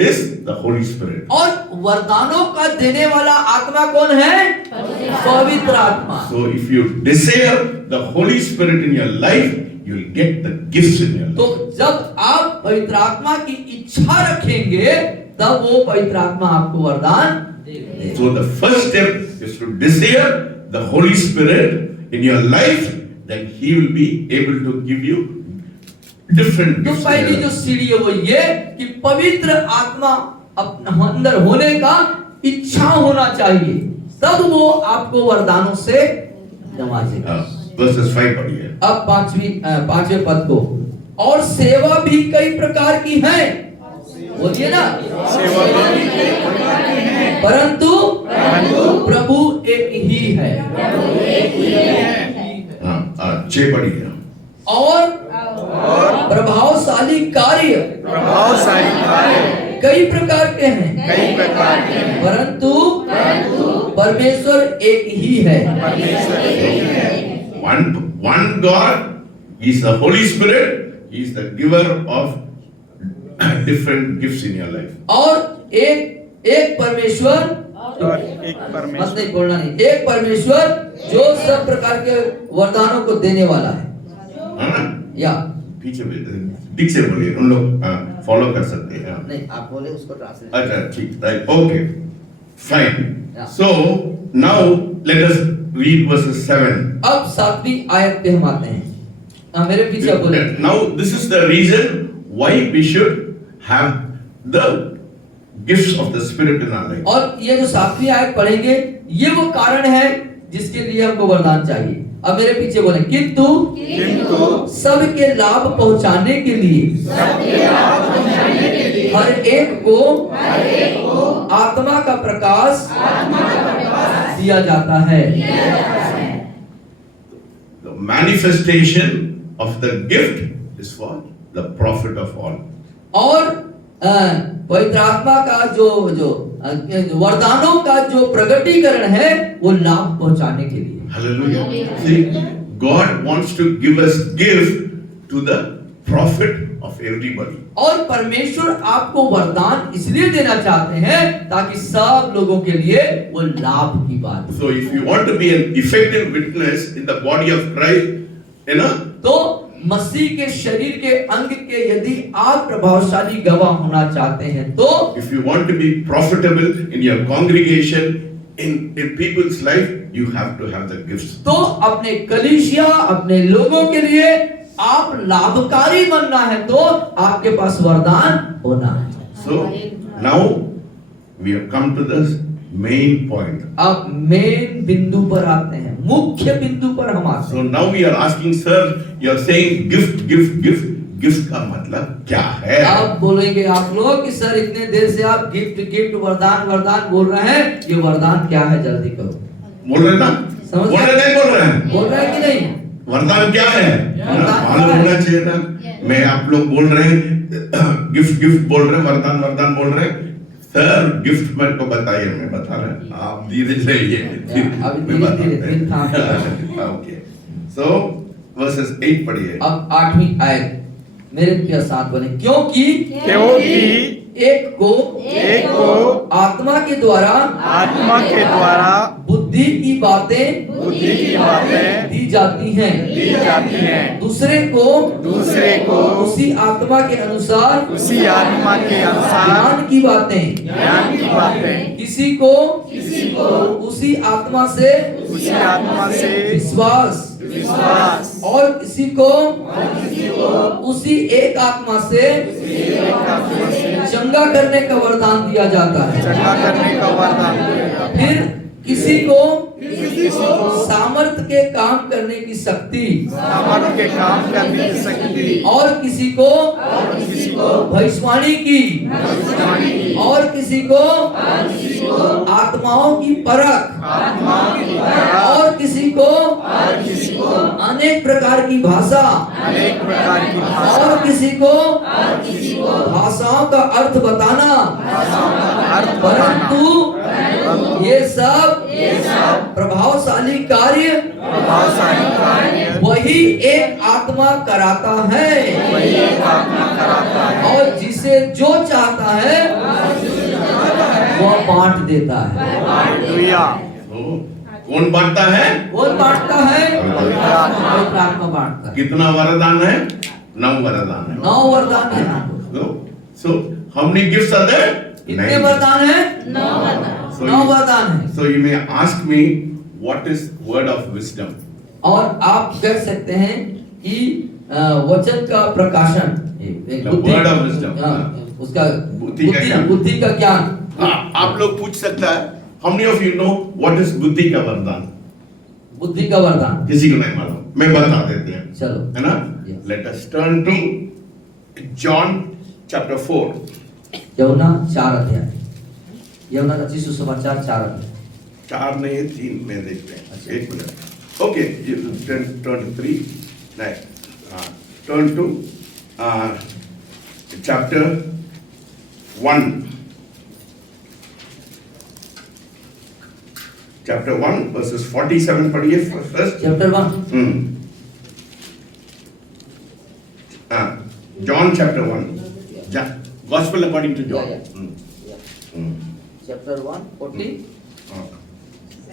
is the Holy Spirit. और वरदानों का देने वाला आत्मा कौन है? पवित्र आत्मा। So if you desire the Holy Spirit in your life, you will get the gifts in your life. तो जब आप पवित्र आत्मा की इच्छा रखेंगे तब वो पवित्र आत्मा आपको वरदान देगा। So the first step is to desire the Holy Spirit in your life, then He will be able to give you different तो gifts. in पहली your जो life. सीढ़ी है वो ये कि पवित्र आत्मा अपने अंदर होने का इच्छा होना चाहिए, तब वो आपको वरदानों से नवाजेगा। Verses 5 पढ़िए। अब पांचवें पद को, और सेवा भी कई प्रकार की है, बोलिए ना, सेवा भी कई प्रकार की है, परंतु प्रभु एक ही है। 6 पढ़िए। और प्रभावशाली कार्य प्रभावशाली कार्य कई प्रकार के हैं, कई प्रकार के हैं, परंतु परमेश्वर एक ही है। परमेश्वर एक ही है। One God, He is the Holy Spirit. He is the giver of different gifts in your life. और एक परमेश्वर, और एक मत परमेश्वर, नहीं बोलना नहीं, एक परमेश्वर जो सब प्रकार के वरदानों को देने वाला है। हाँ? या पीछे ठीक से बोलिए, उन लोग फॉलो कर सकते हैं। नहीं आप बोले उसको ट्रांसलेट। अच्छा ठीक, right, okay, fine. Yeah. So now let us read verses 7. अब 7वीं आयत पे हम आते हैं। मेरे पीछे आप बोले। Now this is the reason why we should have the gifts of the Spirit in our life. और ये जो 7वीं आयत पढ़ेंगे ये वो कारण है जिसके लिए हमको वरदान चाहिए। अब मेरे पीछे बोले, किंतु सबके लाभ पहुंचाने के लिए हर एक को आत्मा का प्रकाश दिया जाता है। The manifestation of the gift is for the profit of all. और पवित्र आत्मा का जो वरदानों का जो प्रगटीकरण है वो लाभ पहुंचाने के लिए। Hallelujah. See, God wants to give us gift to the profit of everybody. और परमेश्वर आपको वरदान इसलिए देना चाहते हैं ताकि सब लोगों के लिए वो लाभ की बात हो। So if you want to be an effective witness in the body of Christ, you know, तो मसीह के शरीर के अंग के यदि आप प्रभावशाली गवाह होना चाहते हैं तो If you want to be profitable in your congregation, in people's life, you have to have the gifts. तो अपने कलीसिया अपने लोगों के लिए आप लाभकारी बनना है तो आपके पास वरदान होना है। So now we have come to the main point. अब मेन बिंदु पर आते हैं, मुख्य बिंदु पर हम आते So now we are asking, sir, you are saying gift, gift, gift. Gift का मतलब क्या है? हैं। अब बोलेंगे आप लोग कि सर इतने देर से आप गिफ्ट गिफ्ट वरदान वरदान बोल रहे हैं, ये वरदान क्या है जल्दी करो। बोल रहे ना? समझ बोल रहे नहीं बोल रहे हैं? बोल रहे हैं कि नहीं? वरदान क्या है? वरदान मालूम क्या है? होना चाहिए ना। मैं आप लोग बोल रहे हैं गिफ्ट गिफ्ट बोल रहे हैं, वरदान वरदान बोल रहे हैं। सर गिफ्ट मेरे को बताइए, मैं बता रहा हूं, आप धीरे जाइए। अभी धीरे धीरे ओके, सो वर्सेस 8 पढ़िए। अब 8वीं आयत मेरे प्रिय साथ बोले, क्योंकि एक को आत्मा के द्वारा बुद्धि की बातें दी जाती हैं, दूसरे को उसी आत्मा के अनुसार ज्ञान की बातें, किसी को उसी आत्मा से विश्वास और किसी को उसी एक आत्मा से चंगा करने का वरदान दिया जाता है। फिर किसी को सामर्थ के काम करने की शक्ति और किसी को भविष्यवाणी की और किसी को आत्माओं की परख और किसी को अनेक प्रकार की भाषा और किसी को भाषाओं का अर्थ बताना, परंतु ये सब प्रभावशाली कार्य वही एक आत्मा कराता है और जिसे जो चाहता है वह बांट देता है। कौन बांटता है? कौन बांटता है? पवित्र आत्मा बांटता है। कितना वरदान है? 9 वरदान है। 9 वरदान है। So how many gifts are there? कितने वरदान है? 9 वरदान है। So you may ask me what is word of wisdom? और आप कह सकते हैं कि वचन का प्रकाशन, The word of wisdom. उसका बुद्धि का ज्ञान। आप लोग पूछ सकता है, how many of you know what is बुद्धि का वरदान? बुद्धि का वरदान किसी को नहीं मालूम, मैं बता देते हैं, चलो, है ना? Let us turn to John chapter 4. यूहन्ना 4 अध्याय, यूहन्ना रचित सुसमाचार 4 अध्याय। 4 नहीं 3 में देखते हैं, 1 मिनट। Okay, turn to 3. नहीं, turn to chapter 1. Chapter 1 verses 47 पढ़िए first. Chapter 1. John chapter 1. Gospel according to John. Chapter 1 40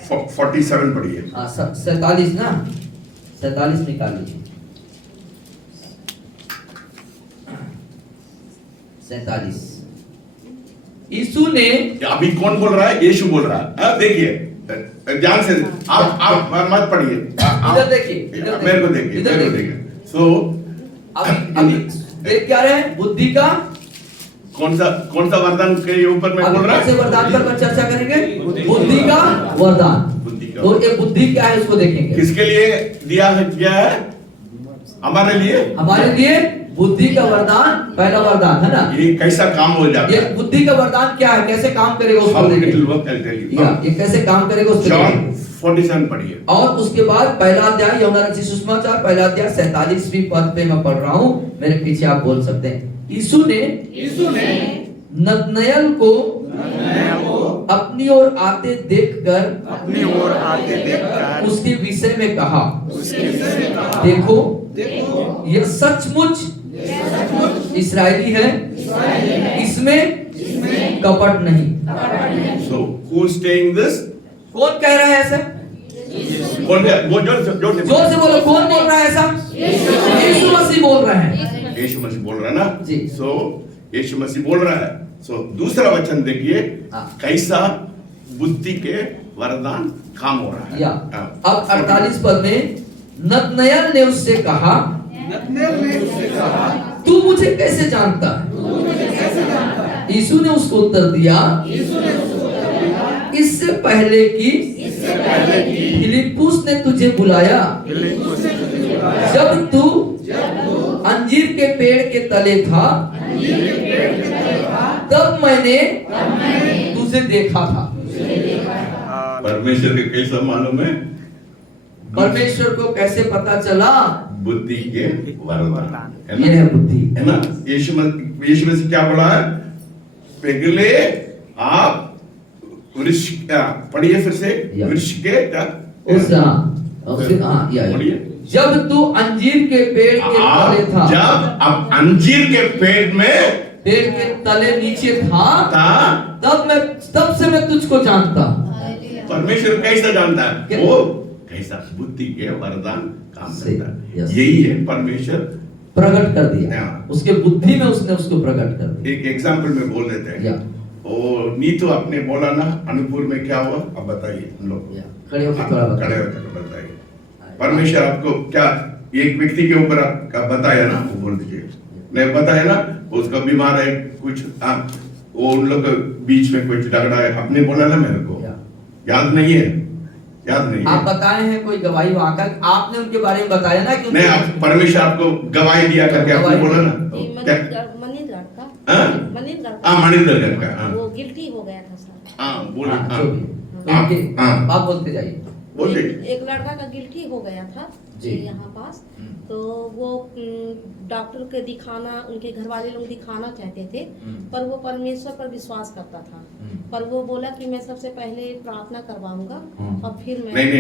47 पढ़िए। 47 ना, 47 निकाल लीजिए। 47। यीशु ने, अभी कौन बोल रहा है? यीशु बोल रहा है। देखिए ध्यान से, आप मत पढ़िए, इधर देखिए, मेरे को देखिए। सो अभी देख क्या रहे हैं? बुद्धि का कौन सा वरदान के ऊपर मैं बोल रहा कौन से वरदान पर चर्चा करेंगे? बुद्धि का वरदान। तो ये बुद्धि क्या है उसको देखेंगे। किसके लिए दिया गया है? हमारे लिए बुद्धि का वरदान पहला वरदान है ना। ये कैसा काम हो जाता ये है? बुद्धि का वरदान क्या है, कैसे काम करेगा उसको देखेंगे। ये कैसे काम करेगा उसको जॉन देखेंगे। 47 पढ़िए। और उसके बाद पहला अध्याय यूहन्ना रचित सुसमाचार पहला अध्याय 47वीं पद पे मैं पढ़ रहा हूँ, मेरे पीछे आप बोल सकते हैं। यीशु ने नतनएल को अपनी ओर आते देखकर उसके विषय में कहा, देखो यह सचमुच इस्राएली है, इसमें कपट नहीं। So who is saying this? कौन कह रहा है ऐसे? बोल दे, वो जोर से जोर से बोलो, कौन बोल रहा है ऐसा? यीशु मसीह बोल रहे हैं। यीशु मसीह बोल रहा है ना जी। सो यीशु मसीह बोल रहा है। सो दूसरा वचन देखिए हाँ। कैसा बुद्धि के वरदान काम हो रहा है। या हाँ। अब 48 पद में नतनएल ने उससे कहा, तू मुझे कैसे जानता है? यीशु ने उसको उत्तर दिया, इससे पहले कि फिलिप्पुस ने तुझे बुलाया, जब तू अंजीर के पेड़ के तले था, तब मैंने तुझे देखा था। परमेश्वर के कैसा मालूम है? परमेश्वर को कैसे पता चला? बुद्धि के वरदान है ये ना, है बुद्धि। है ना। यीशु मसीह क्या बोला है? पहले आप वृक्ष पढ़िए फिर से, या। वृक्ष के क्या बोलिए? जब तू अंजीर के पेड़ के तले था, जब आप अंजीर के पेड़ में पेड़ के तले नीचे था, था, तब से मैं तुझको जानता। परमेश्वर कैसा जानता क्या? है? वो कैसा बुद्धि के वरदान काम सही, करता है। यस। यही है परमेश्वर प्रकट कर दिया, हाँ। उसके बुद्धि में उसने उसको प्रकट कर दिया। एक एग्जाम्पल में बोल देते या। हैं। और नीतू आपने बोला ना अनूपपुर में क्या हुआ, अब बताइए हम लोग। या, खड़े होकर थोड़ा बताइए। खड़े होकर बताइए। परमेश्वर आपको क्या एक व्यक्ति के ऊपर आपका बताया ना, वो बोल दीजिए। नहीं बताया ना, उसका बीमार है कुछ, वो उन लोग के बीच में कुछ झगड़ा है, आपने बोला ना मेरे को, या। याद नहीं है? याद नहीं आप है? बताए हैं कोई गवाही आकर, आपने उनके बारे में बताया ना कि नहीं, आप परमेश्वर आपको गवाही दिया करके आपने बोला ना क्या? मणिंदर का वो गिल्टी हो गया था सर। हाँ बोलिए। हाँ, हाँ, जो भी। तो आप- इनके- हाँ। आप बोलते जाइए। बोलिए। एक लड़का का गिल्टी हो गया था जी। यहाँ पास, तो वो डॉक्टर के दिखाना, उनके घर वाले लोग दिखाना चाहते थे, पर वो परमेश्वर पर विश्वास करता था। पर वो बोला कि मैं सबसे पहले प्रार्थना करवाऊंगा और फिर मैं नहीं,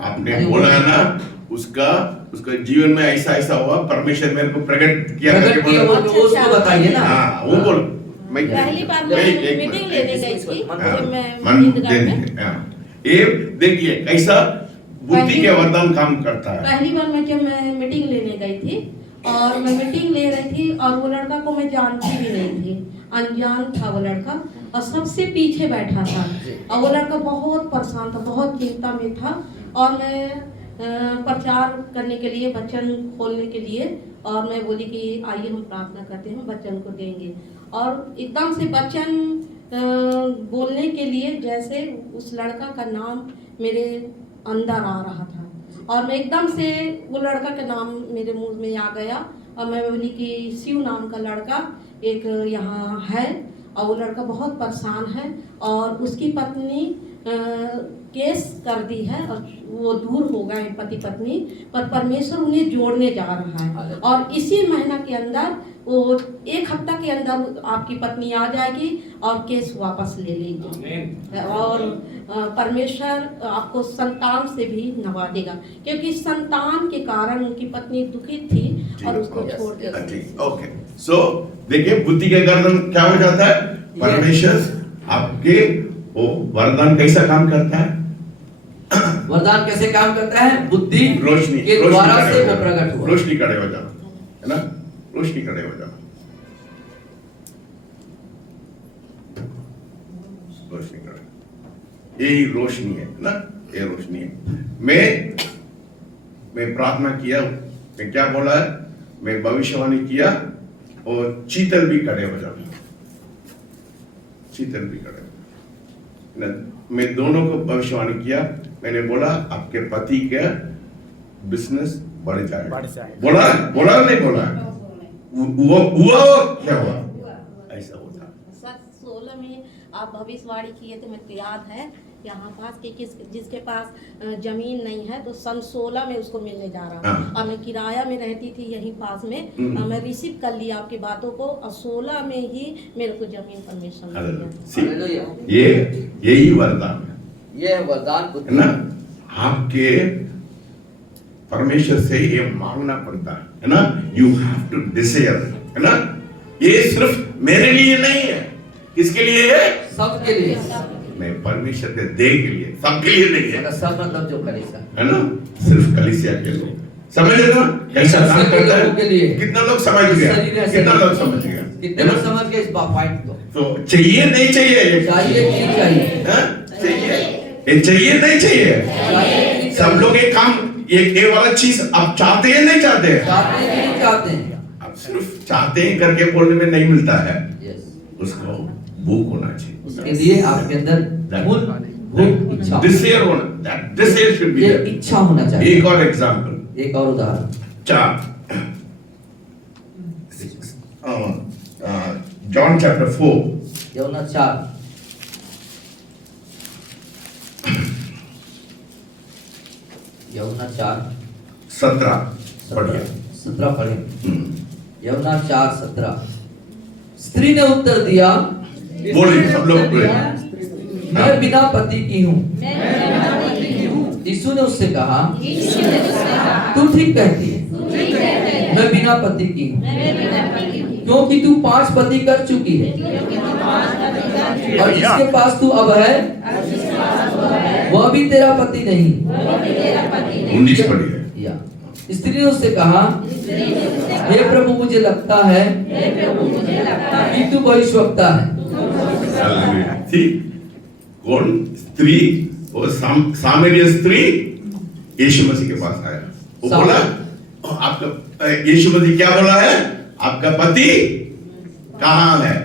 आपने बोला है ना, उसका जीवन में ऐसा ऐसा हुआ, परमेश्वर मेरे को प्रकट किया करके प्रकट किया, बोला। वो उसको बताइए ना। हाँ, वो बोल। मैं पहली बार मैं एक मीटिंग मिनट, लेने एक गई मिनट। थी, हाँ, जब मैं मन मंदिर में देख- हाँ। ये देखिए कैसा बुद्धि के वरदान काम करता है। पहली बार जब मैं मीटिंग लेने गई थी, और मैं मीटिंग ले रही थी, और वो लड़का को मैं जानती भी नहीं थी, अनजान था वो लड़का, और सबसे पीछे बैठा था, और वो लड़का बहुत परेशान था, बहुत चिंता में था। और मैं प्रचार करने के लिए, वचन खोलने के लिए, और मैं बोली कि आइए हम प्रार्थना करते हैं, वचन को देंगे। और एकदम से वचन बोलने के लिए जैसे उस लड़का का नाम मेरे अंदर आ रहा था, और मैं एकदम से वो लड़का का नाम मेरे मुंह में आ गया, और मैं बोली कि शिव नाम का लड़का एक यहाँ है, और वो लड़का बहुत परेशान है, और उसकी पत्नी केस कर दी है, और वो दूर हो गए पति पत्नी, पर परमेश्वर उन्हें जोड़ने जा रहा है। और इसी महीना के अंदर, वो 1 हफ्ता के अंदर आपकी पत्नी आ जाएगी और केस वापस ले लेगी, और परमेश्वर आपको संतान से भी नवा देगा, क्योंकि संतान के कारण उनकी पत्नी दुखित थी और उसको छोड़ के। ठीक, ओके। सो देखिए बुद्धि के गर्दन क्या हो जाता है, परमेश्वर आपके वो वरदान कैसा काम करता है? वरदान कैसे काम करता है? बुद्धि रोशनी के द्वारा से वो प्रकट हुआ। रोशनी खड़े हो जाना, है ना, रोशनी खड़े हो जाना, रोशनी खड़े, यही रोशनी है ना, ये रोशनी है। मैं प्रार्थना किया, मैं क्या बोला है, मैं भविष्यवाणी किया, और चीतल भी खड़े हो जाना, चीतल भी खड़े हो। मैं दोनों को भविष्यवाणी किया। मैंने बोला आपके पति का बिजनेस बढ़ जाएगा। बोला नहीं बोला? वो हुआ क्या हुआ? ऐसा होता। 16 में आप भविष्यवाणी किए थे, मेरे को याद है, यहाँ पास के जिसके पास जमीन नहीं है, तो सन 16 में उसको मिलने जा रहा है, और मैं किराया में रहती थी यहीं पास में, मैं रिसीव कर लिया आपकी बातों को, और 16 में ही मेरे को जमीन परमिशन मिल गया। ये यही वरदान है, ये वरदान है ना। आपके परमेश्वर से ये मांगना पड़ता है ना, यू हैव टू डिजायर, है ना। ये सिर्फ मेरे लिए नहीं है, किसके लिए है? सबके लिए। नहीं, परमेश्वर के देह के लिए, सबके लिए नहीं है, मतलब सब मतलब जो कलीसिया है ना? सिर्फ कलीसिया के लोग समझ रहे ना कैसा काम करता लोगों के लिए। है? कितना लोग समझ गया? शरीर है, कितना शरीर। लोग समझ गया? कितने लोग समझ गए इस पॉइंट को? तो चाहिए नहीं चाहिए ये? चाहिए कि नहीं चाहिए? हाँ? चाहिए, ये चाहिए नहीं चाहिए? चाहिए कि नहीं सब चाहिए? लोग एक काम, ये वाला चीज आप चाहते हैं नहीं चाहते हैं? चाहते हैं कि नहीं चाहते हैं? आप सिर्फ चाहते हैं करके बोलने में नहीं मिलता है, यस। उसको भूख होना चाहिए, उसके लिए आपके अंदर मूल भूख इच्छा, डिजायर होना, that desire should be ये there. इच्छा होना चाहिए। एक और एग्जांपल, एक और उदाहरण, 4 John chapter 4 यूहन्ना 4 यूहन्ना 4 17 पढ़िए। 17 पढ़े। हम्म, यूहन्ना 4:17। स्त्री ने उत्तर दिया, बोलिए सब लोग बोलिए। मैं बिना पति की हूँ। यीशु ने उससे कहा, तू ठीक कहती है, मैं बिना पति की हूँ, क्योंकि तू 5 पति कर चुकी है, और जिसके पास तू अब है वह भी तेरा पति नहीं। 19 पढ़िए। या स्त्री ने उससे कहा, हे प्रभु, मुझे लगता है कि तू भविष्यवक्ता है। हालेलुया। ठीक, कौन स्त्री? वो सामरिया स्त्री यीशु मसीह के पास आया, वो बोला आपका, यीशु मसीह क्या बोला है? आपका पति कहाँ है?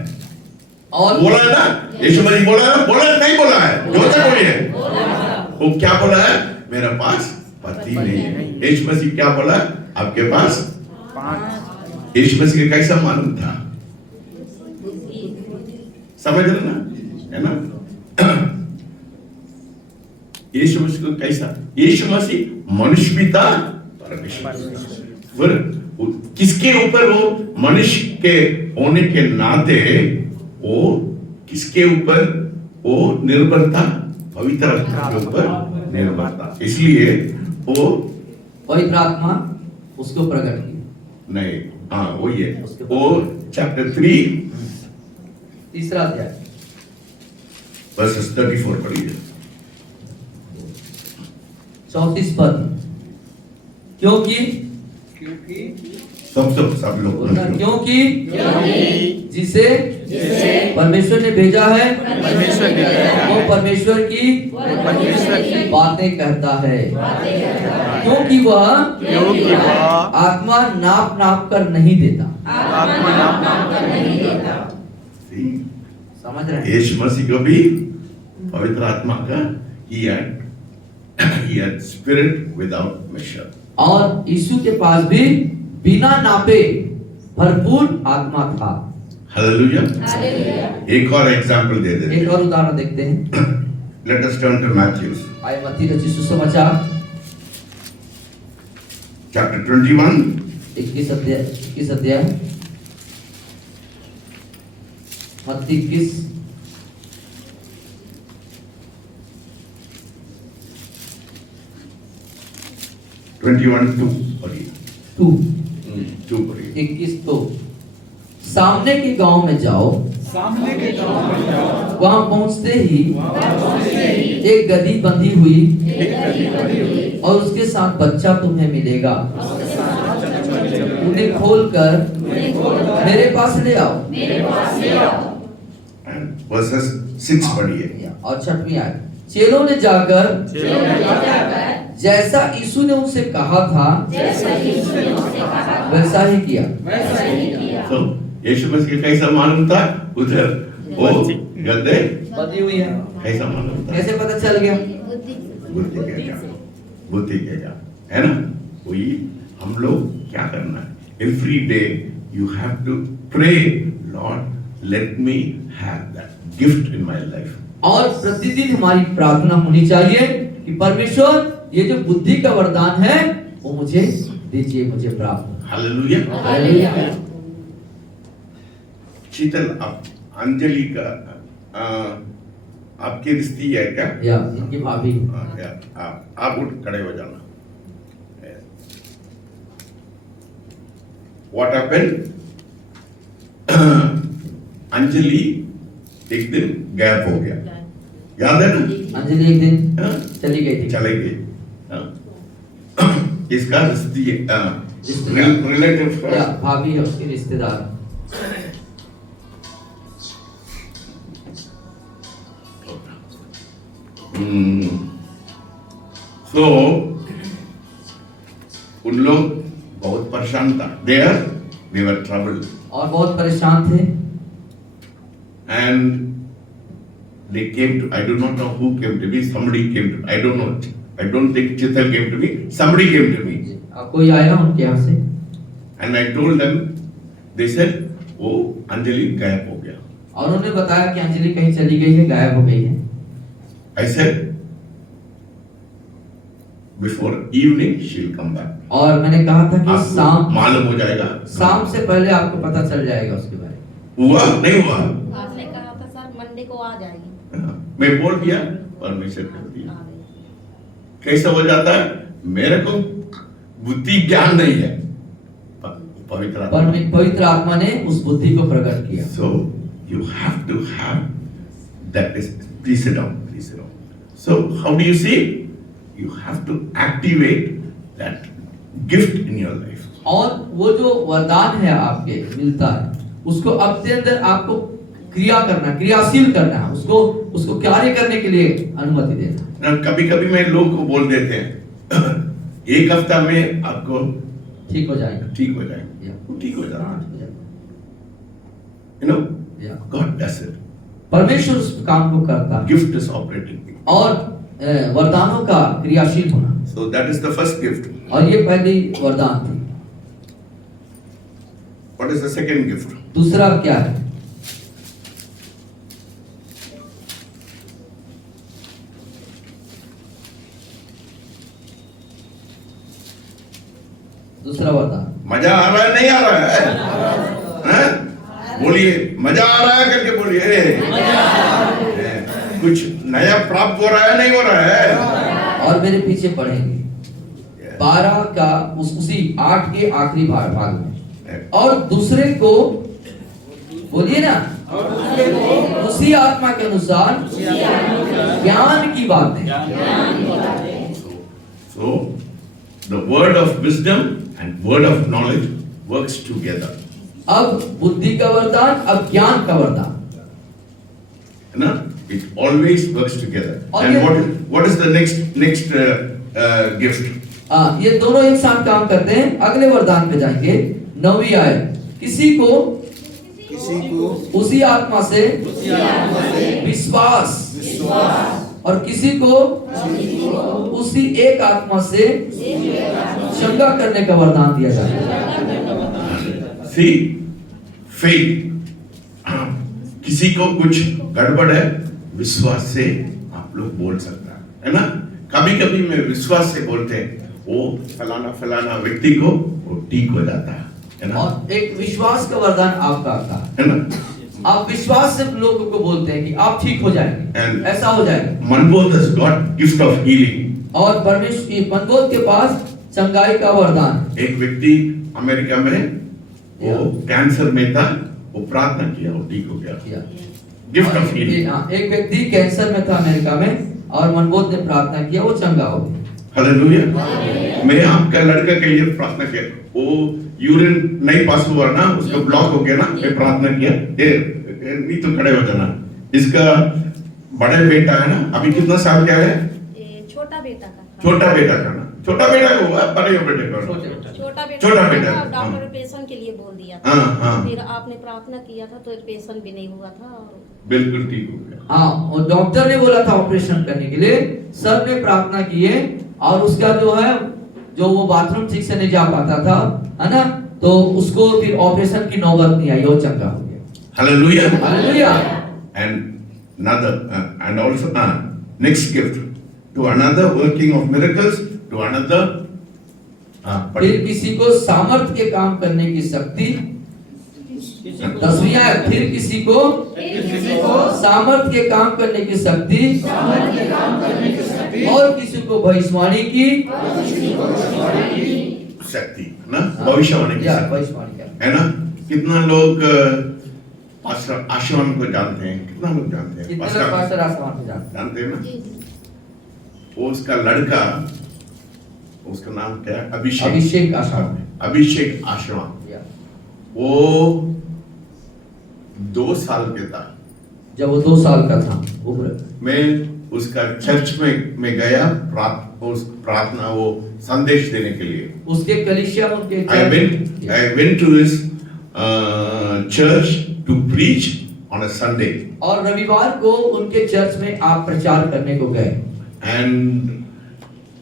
और बोला है ना, यीशु मसीह बोला है ना? बोला है, नहीं बोला है? जोर से बोलिए। वो क्या बोला है? मेरे पास पति नहीं है। यीशु मसीह क्या बोला? आपके पास 5। यीशु मसीह का कैसा मालूम था? समझ रहे ना, है ना? यीशु मसीह को कैसा? यीशु मसीह मनुष्य भी था, परमेश्वर। फिर किसके ऊपर वो मनुष्य के होने के नाते वो किसके ऊपर वो निर्भर था? पवित्र आत्मा के ऊपर निर्भर था, इसलिए वो पवित्र आत्मा उसको प्रकट की। नहीं, हाँ वो ये वो चैप्टर 3 तीसरा अध्याय वर्सेस 34 पढ़िए। 34 पद, क्योंकि सब लोग बोलना, क्योंकि जिसे परमेश्वर ने भेजा है वो परमेश्वर की बातें कहता है, क्योंकि वह आत्मा नाप नाप कर नहीं देता। समझ रहे हैं? यीशु मसीह को भी पवित्र आत्मा का he had spirit without measure. और यीशु के पास भी बिना नापे भरपूर आत्मा था। हालेलुया। एक और एग्जांपल दे देते एक और उदाहरण देखते हैं। Let us turn to Matthew आइए मत्ती रचित सुसमाचार chapter 21 21 अध्याय मत्ती 21 21:2 पढ़िए। 2 2 पढ़िए। 21। तो सामने के गांव में जाओ, वहां पहुंचते ही एक गदही बंधी हुई और उसके साथ बच्चा तुम्हें मिलेगा, उन्हें खोलकर मेरे पास ले आओ। And verses 6 पढ़िए। और 6वीं आयत, चेलों ने जाकर जैसा यीशु ने उनसे कहा था वैसा ही किया। तो यीशु मसीह का कैसा मालूम था? उधर वो गद्दे बंधी हुई है, कैसा मालूम था? कैसे पता चल गया? बुद्धि के जा, है ना? वही हम लोग क्या करना है? Every day you have to pray, Lord let me have that gift in my life. और प्रतिदिन हमारी प्रार्थना होनी चाहिए कि परमेश्वर ये जो बुद्धि का वरदान है वो मुझे दीजिए, मुझे प्राप्त। हालेलुया। हालेलुया। शीतल, आप अंजलि का आपकी रिश्ती है क्या? या इनकी भाभी। आप उठ खड़े हो जाना। What happened? अंजलि एक दिन गैप हो गया, याद है ना? अंजलि एक दिन हाँ? चली गई थी। चले गए। हाँ? इसका रिलेटिव या भाभी है उसकी रिश्तेदार। सो उन लोग बहुत परेशान था, they were troubled और बहुत परेशान थे and they came to, I do not know who came to me, somebody came to, I don't know, I don't think Chital came to me, somebody came to me कोई आया उनके यहाँ से and I told them, they said, oh Anjali गायब हो गया। और उन्होंने बताया कि अंजलि कहीं चली गई है, गायब हो गई है। I said, before evening she'll come back। और मैंने कहा था कि शाम आपको मालूम हो जाएगा, शाम से पहले आपको पता चल जाएगा उसके बारे में। हुआ नहीं हुआ? आपने कहा था सर मंडे को आ जाएगी। मैं बोल दिया, परमिशन कर दिया। कैसा हो जाता है? मेरे को बुद्धि ज्ञान नहीं है, पवित्र आत्मा ने उस बुद्धि को प्रकट किया। So you have to have that is, please sit down, please sit down. So how do you see? You have to activate that gift in your life. और वो जो वरदान है आपके मिलता है, उसको अपने अंदर आपको क्रिया करना, क्रियाशील करना है, उसको कार्य करने के लिए अनुमति देना। कभी कभी मैं लोग को बोल देते हैं एक हफ्ता में आपको ठीक हो जाएगा, ठीक हो जाएगा, वो ठीक हो जाता है। You know, God does it. परमेश्वर उस काम को करता है। Gift is operating. और वरदानों का क्रियाशील होना। So that is the first gift. और ये पहली वरदान थी। What is the second gift? दूसरा क्या है? दूसरा वरदान। मजा आ रहा है नहीं आ रहा है? हैं? बोलिए मजा आ रहा है करके बोलिए। कुछ नया प्राप्त हो रहा है नहीं हो रहा है? और मेरे पीछे पढ़ेंगे 12 का उसी 8 के आखिरी भाग में। और दूसरे को बोलिए ना, उसी आत्मा के अनुसार ज्ञान की बातें। So the word of wisdom and word of knowledge works together. अब बुद्धि का वरदान, अब ज्ञान का वरदान, है ना? It always works together. और And ये- what is the next gift? ये दोनों एक साथ काम करते हैं। अगले वरदान पे जाएंगे, 9वीं आयत। किसी को उसी आत्मा से विश्वास और किसी को उसी एक आत्मा से शंका करने का वरदान दिया जाता है। See, faith. किसी को कुछ गड़बड़ है, विश्वास से आप लोग बोल सकता है ना? कभी कभी मैं विश्वास से बोलते हैं वो फलाना फलाना व्यक्ति को वो ठीक हो जाता है ना? और एक विश्वास का वरदान आपका आता है ना? आप विश्वास से लोगों को बोलते हैं कि आप ठीक हो जाएंगे, And- ऐसा हो जाएगा। Manbodh has got gift of healing. और परमेश्वर मनबोध के पास चंगाई का वरदान। एक व्यक्ति अमेरिका में वो कैंसर में था, वो प्रार्थना किया, वो ठीक हो गया। Gift of healing. एक व्यक्ति कैंसर में था अमेरिका में और मनबोध ने प्रार्थना किया, वो चंगा हो गया। हालेलुया। मैं आपका लड़का के लिए प्रार्थना किया, वो यूरिन नहीं पास हुआ ना, उसका ब्लॉक हो गया ना, मैं प्रार्थना किया, नहीं तो खड़े हो जाना। इसका बड़े बेटा है ना, अभी कितना साल का है? छोटा बेटा का छोटा बेटा का ना, छोटा बेटा को हुआ, बड़े बेटे को। छोटा छोटा बेटा। डॉक्टर ऑपरेशन के लिए बोल दिया था। हाँ। फिर आपने प्रार्थना किया था तो ऑपरेशन भी नहीं हुआ था और बिल्कुल ठीक हो गया। हाँ, और डॉक्टर ने बोला था ऑपरेशन करने के लिए, सर ने प्रार्थना की है और उसका जो है जो वो बाथरूम ठीक से नहीं जा पाता था, है ना, तो उसको फिर ऑपरेशन की नौबत नहीं आई, वो चंगा हो गया। Hallelujah. Hallelujah. And another and also next gift to another working of miracles to another फिर किसी को सामर्थ के काम करने की शक्ति। 10वीं आयत, फिर किसी को सामर्थ के काम करने की शक्ति और किसी को भविष्यवाणी की शक्ति ना, भविष्यवाणी की शक्ति, भविष्यवाणी का। है ना? कितना लोग पास्टर आशवान को जानते हैं, कितना लोग जानते हैं? कितने लोग पास्टर पास्टर आसमान को जानते जानते हैं ना? वो उसका लड़का, उसका नाम क्या है? हैं? अभिषेक। अभिषेक आसमान अभिषेक आशवान। या। वो 2 साल के था, जब वो 2 साल का था उम्र, मैं उसका चर्च में गया प्रार्थना वो संदेश देने के लिए। उसके कलीसिया में उनके I went to his church to preach on a Sunday, और रविवार को उनके चर्च में आप प्रचार करने को गए, and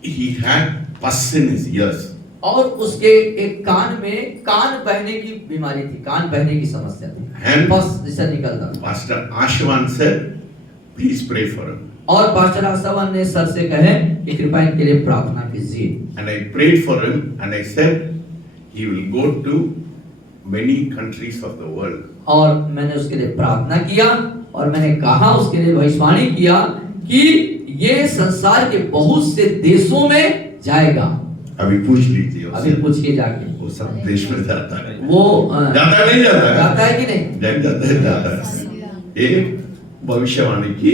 he had pus in his ears. और उसके एक कान में कान बहने की बीमारी थी, कान बहने की समस्या थी, And- बस जैसा निकलता था। Pastor Ashwan said, please pray for him. और पास्टर आसमान ने सर से कहे कि कृपया इनके लिए प्रार्थना कीजिए, And I prayed for him and I said, he will go to many countries of the world. और मैंने उसके लिए प्रार्थना किया और मैंने कहा उसके लिए भविष्यवाणी किया कि ये संसार के बहुत से देशों में जाएगा। अभी पूछ लीजिए अभी उससे, पूछिए जाके, वो सब देश में जाता है। वो जाता नहीं जाता है? जाता है कि नहीं? जाता है। ये भविष्यवाणी की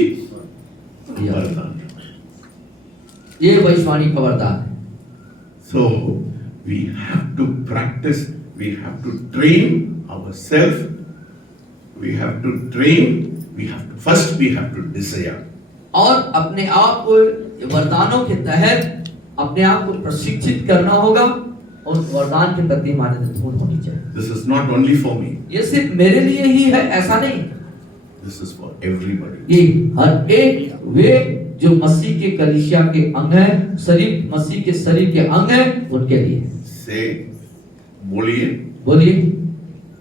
वरदान। ये भविष्यवाणी का वरदान है। So we have to practice, we have to train ourselves, we have to train, first we have to desire. और अपने आप को वरदानों के तहत अपने आप को प्रशिक्षित करना होगा और वरदान के प्रति मान्यता धून होनी चाहिए। This is not only for me, ये सिर्फ मेरे लिए ही है ऐसा नहीं, this is for everybody. ये हर एक वे जो मसीह के कलीसिया के अंग है, शरीर मसीह के शरीर के अंग है, उनके लिए। Say, बोलिए, बोलिए,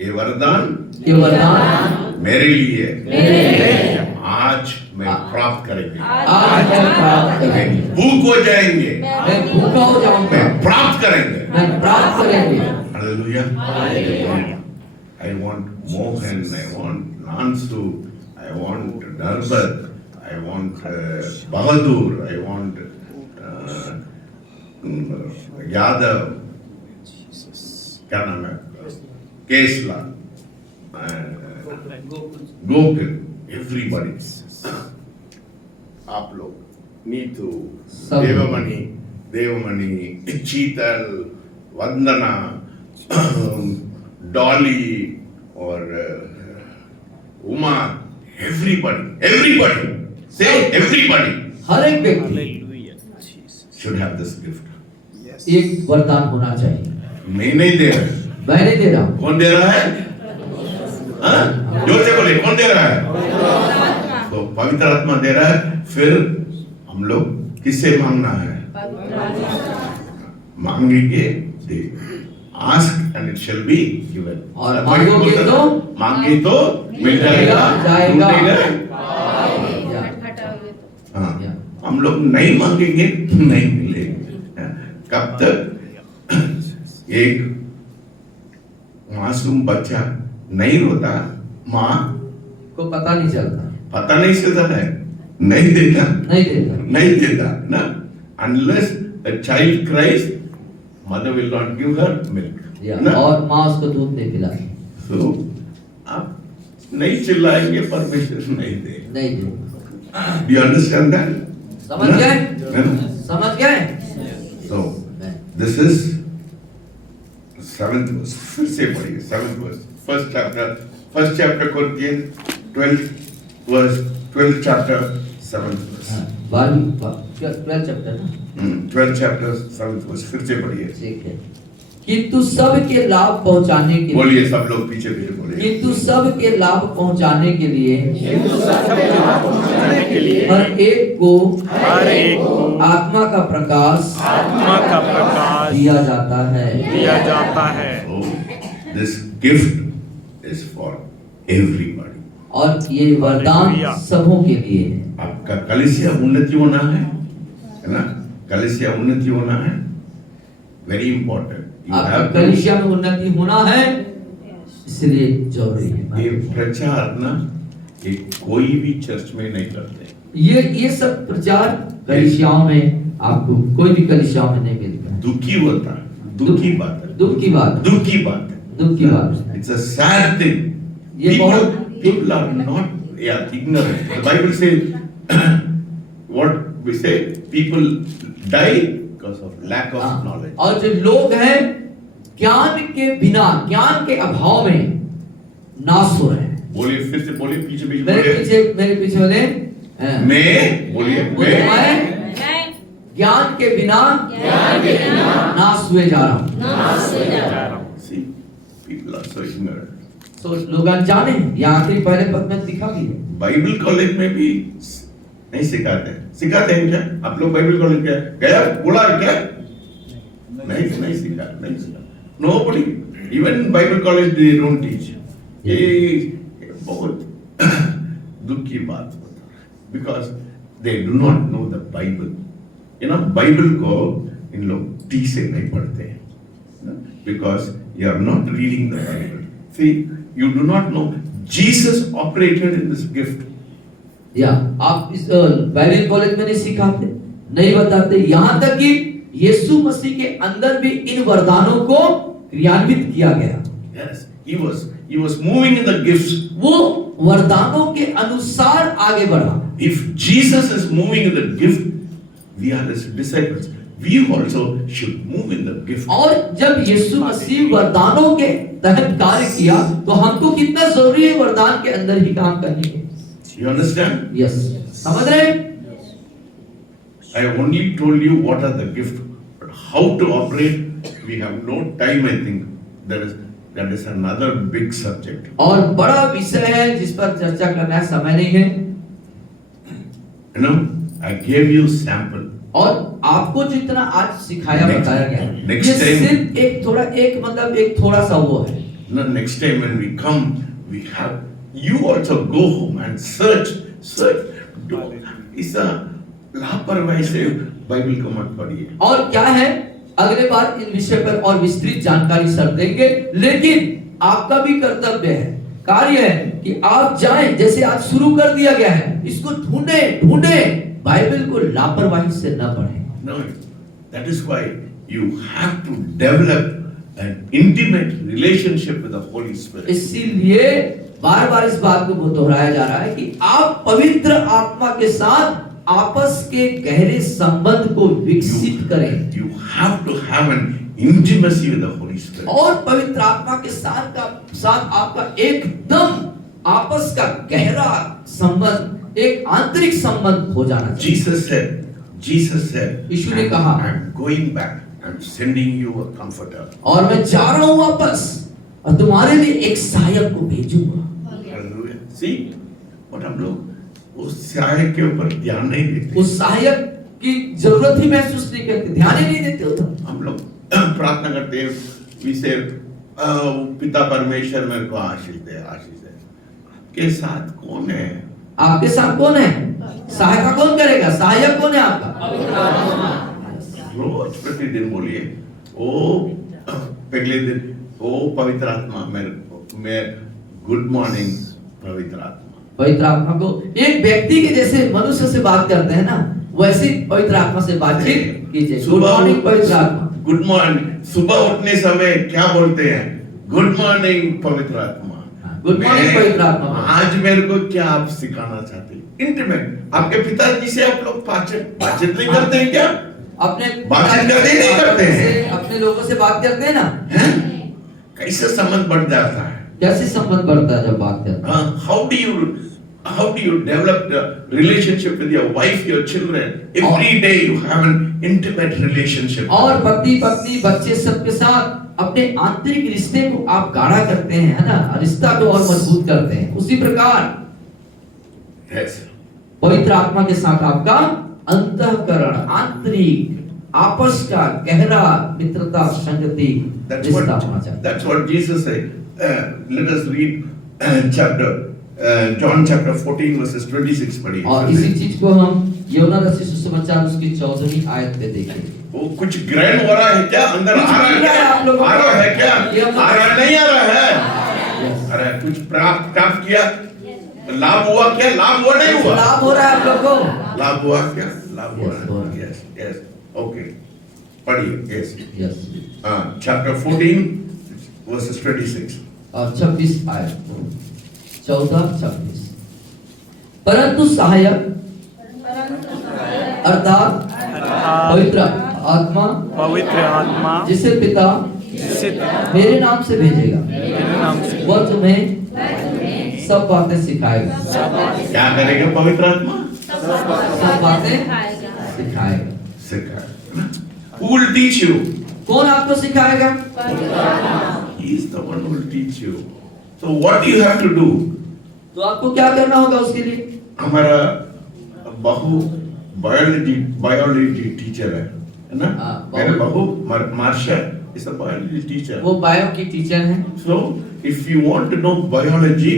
ये वरदान ये वरदान मेरे लिए मेरे आज मैं प्राप्त करेंगे। आज मैं प्राप्त करेंगे, भूख हो जाएंगे, मैं भूखा हो जाऊंगा, मैं प्राप्त करेंगे। मैं प्राप्त करेंगे। Hallelujah. I want Mohan, I want Nansu, I want Darbat, I want Bahadur, I want Yadav, क्या नाम है? केसला, गोकुल, everybody. आप लोग, नीतू, सब। देवमणि, शीतल, वंदना, डॉली और उमा, everybody, say everybody हर एक व्यक्ति should have this gift. एक वरदान होना चाहिए। मैं नहीं दे रहा, मैं नहीं दे रहा हूँ, कौन दे रहा है? हाँ? जोर से बोले, कौन दे रहा है? तो पवित्र आत्मा दे रहा है। फिर हम लोग किससे मांगना है? मांगेंगे, दे। Ask and it shall be given. और मांगोगे तो मांगे तो मिल जाएगा, जाएगा। ढूंढेगा। हाँ, हम लोग नहीं मांगेंगे नहीं मिलेगा। कब तक? एक मासूम बच्चा नहीं रोता, माँ को पता नहीं चलता, पता नहीं चलता है, नहीं देता नहीं देता ना। Unless a child cries, mother will not give her milk. ना? और माँ उसको दूध नहीं पिलाती, So आप नहीं चिल्लाएंगे, परमेश्वर नहीं दे। नहीं दे। Do you understand that? समझ ना? गए? ना? समझ गए? So this is 7th verse. फिर से पढ़िए 7th verse. First chapter Corinthians 12th verse, 12th chapter 7th verse. 12 chapter ना, 12th chapter 7th verse. फिर से पढ़िए। ठीक है। किंतु सबके लाभ पहुंचाने के लिए, बोलिए सब लोग पीछे पीछे बोलिए। किंतु सबके लाभ पहुंचाने के लिए हर एक को आत्मा का प्रकाश दिया जाता है। So this gift is for everybody. और ये वरदान सबों के लिए है। आपका कलीसिया उन्नति होना है ना? कलीसिया उन्नति होना है, वेरी इंपॉर्टेंट। आपका कलीसिया में उन्नति होना है, इसलिए जरूरी ये है। प्रचार ना ये कोई भी चर्च में नहीं करते। ये सब प्रचार कलीसियाओं में आपको कोई भी कलीसियाओं में नहीं मिलता है। दुखी होता है, दुख की बात है, दुख की बात है, दुख की बात है, दुख की बात है। It's a sad thing. ये बहुत People are not ignorant. The Bible says what we say, people die because of lack of knowledge. और जो लोग हैं ज्ञान के बिना, ज्ञान के अभाव में नाश हो रहे हैं। बोलिए, फिर से बोलिए, पीछे पीछे मेरे पीछे बोले मैं, बोलिए मैं ज्ञान के बिना नाश हुए जा रहा हूँ। See, people are so ignorant. तो लोग अनजाने हैं। ये आखिरी पहले पद में दिखा भी है। बाइबल कॉलेज में भी नहीं सिखाते हैं क्या? आप लोग बाइबल कॉलेज क्या गया, बोला क्या? नहीं सिखा। Nobody, even Bible college they don't teach. ये बहुत दुख की बात होता है, because they do not know the Bible. Bible को इन लोग ठीक से नहीं पढ़ते हैं, because you are not reading the Bible. See, you do not know Jesus operated in this gift. या आप इस बाइबल कॉलेज में नहीं सिखाते, नहीं बताते, यहाँ तक कि यीशु मसीह के अंदर भी इन वरदानों को क्रियान्वित किया गया। Yes, he was moving in the gifts. वो वरदानों के अनुसार आगे बढ़ा। If Jesus is moving in the gift, we are his disciples. We also should move in the gift. और जब यीशु मसीह वरदानों के तहत कार्य किया, तो हमको कितना जरूरी है वरदान के अंदर ही काम करने के। You understand? यस, समझ रहे हैं? I only told you what are the gifts, but how to operate, we have no time. I think that is another big subject. और बड़ा विषय है जिस पर चर्चा करना है, समय नहीं है। I gave you sample. और आपको जितना आज सिखाया बताया गया, next ये time- सिर्फ एक थोड़ा सा वो है। Next time when we come, we have you also go home and search. इस लापरवाही से बाइबल को मत पढ़िए। और क्या है, अगले बार इन विषय पर और विस्तृत जानकारी सर देंगे, लेकिन आपका भी कर्तव्य है, कार्य है कि आप जाएं, जैसे आज शुरू कर दिया गया है, इसको ढूंढे, बाइबल को लापरवाही से न पढ़ें। No, that is why you have to develop an intimate relationship with the Holy Spirit. इसीलिए बार-बार इस बात को दोहराया जा रहा है कि आप पवित्र आत्मा के साथ आपस के गहरे संबंध को विकसित करें। You have to have an intimacy with the Holy Spirit. और पवित्र आत्मा के साथ आपका एकदम आपस का गहरा संबंध, एक आंतरिक संबंध हो जाना चाहिए। Jesus said, यीशु ने कहा, I'm going back. I'm sending you a comforter. और मैं जा रहा हूं वापस और तुम्हारे लिए एक सहायक को भेजूंगा। Hallelujah. See, what हम लोग उस सहायक के ऊपर ध्यान नहीं देते। उस सहायक की जरूरत ही महसूस नहीं करते, ध्यान ही नहीं देते उधर। हम लोग प्रार्थना करते हैं, we say, पिता परमेश्वर मेरे को आशीष दे। आपके साथ कौन है? आपके साथ कौन है? सहायता कौन करेगा? सहायक कौन है आपका? रोज प्रतिदिन बोलिए, ओ पहले दिन, ओ पवित्र आत्मा मैं गुड मॉर्निंग पवित्र आत्मा। पवित्र आत्मा को एक व्यक्ति के जैसे मनुष्य से बात करते हैं ना, वैसे पवित्र आत्मा से बातचीत कीजिए। गुड मॉर्निंग पवित्र आत्मा। Good morning. सुबह उठने समय क्या बोलते हैं? गुड मॉर्निंग पवित्र आत्मा। गुड मॉर्निंग पवित्र आत्मा। आज मेरे को क्या आप सिखाना चाहते हैं? इंटीमेट। आपके पिताजी से आप लोग बातचीत नहीं करते हैं क्या? अपने बातचीत करते हैं, अपने लोगों से बात करते हैं ना, कैसे संबंध बढ़ जाता है? कैसे संबंध बढ़ता है जब बात करते हैं? How do you develop the relationship with your wife, your children? Every day you have an intimate relationship. और पति पत्नी बच्चे सबके साथ अपने आंतरिक रिश्ते को आप गाढ़ा करते हैं, है ना, रिश्ता को और मजबूत करते हैं। उसी प्रकार Yes. पवित्र आत्मा के साथ आपका अंतःकरण, आंतरिक आपस का गहरा मित्रता, संगति, रिश्ता होना चाहिए। That's what Jesus said. Let us read John chapter 14 verses 26 पढ़िए। और इसी चीज को हम यूहन्ना रचित सुसमाचार उसकी 14वीं आयत पे देखेंगे। वो कुछ ग्रहण हो रहा है क्या? अंदर आ रहा है क्या? आप लोगों को? आ रहा है क्या? आ रहा नहीं आ रहा है? Yes. अरे कुछ प्राप्त किया? लाभ हुआ क्या? लाभ हुआ नहीं हुआ? लाभ हो रहा है आप लोगों को? लाभ हुआ क्या? लाभ हुआ Yes, हुआ। yes, okay, पढ़िए। Yes. chapter 14 verses 26 और 26 आयत। 14:26। परंतु सहायक अर्थात पवित्र आत्मा पवित्र आत्मा जिसे पिता जिससे मेरे नाम से भेजेगा मेरे नाम से वह तुम्हें सब बातें सिखाएगा। क्या करेगा पवित्र आत्मा? सब बातें सिखाएगा। सिखाएगा। Who will teach you? कौन आपको सिखाएगा? He is the one who will teach you. So what do you have to do? तो आपको क्या करना होगा उसके लिए? हमारा बहू बायोलॉजी टीचर है ना? हाँ, मेरे बहू मार्शा is a biology teacher. वो बायो की टीचर हैं। So if you want to know biology,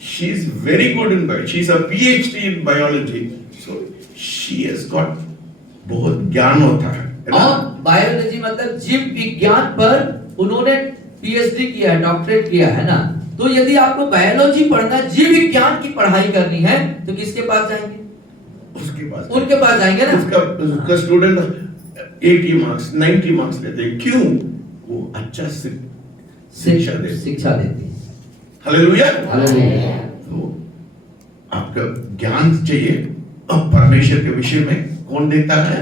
she is very good in biology. She is a PhD in biology. So she has got बहुत ज्ञान होता है ना? और बायोलॉजी मतलब जीव विज्ञान पर उन्होंने पीएचडी किया है, डॉक्टरेट किया है ना। तो यदि आपको बायोलॉजी पढ़ना, जीव विज्ञान की पढ़ाई करनी है तो किसके पास जाएंगे? उसके पास उनके पास जाएंगे ना। उसका स्टूडेंट 80 मार्क्स 90 मार्क्स लेते हैं। क्यों? वो अच्छा शिक्षा देती है। हालेलुया। हालेलुया। तो आपका ज्ञान चाहिए। अब परमेश्वर के विषय में कौन देता है?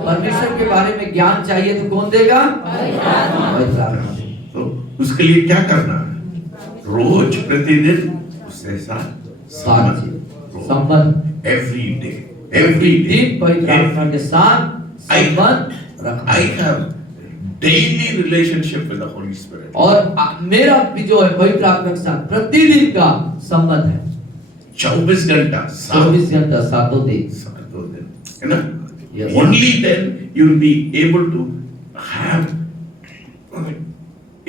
परमेश्वर के बारे में ज्ञान चाहिए तो कौन देगा? पवित्र आत्मा। तो उसके लिए क्या करना है? रोज प्रतिदिन उसके साथ संबंध एवरी डे दिन पवित्र आत्मा के साथ संबंध रखना। I have daily relationship with the Holy Spirit. और मेरा भी जो है पवित्र आत्मा के साथ प्रतिदिन का संबंध है। 24 घंटा 24 घंटा सातों दिन है ना? Yes. Only then you will be able to have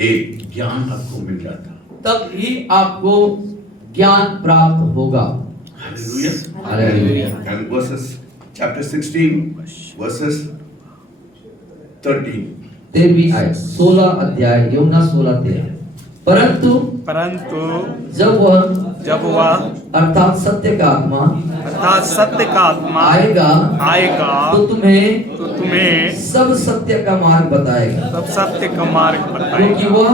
एक ज्ञान आपको मिल जाता। तब ही आपको ज्ञान प्राप्त होगा। Hallelujah. Hallelujah. And verses chapter 16 verses 13. 13वीं आयत 16 अध्याय यूहन्ना 16:13। परंतु जब वह अर्थात सत्य का आत्मा आएगा तो तुम्हें सब सत्य का मार्ग बताएगा। क्योंकि वह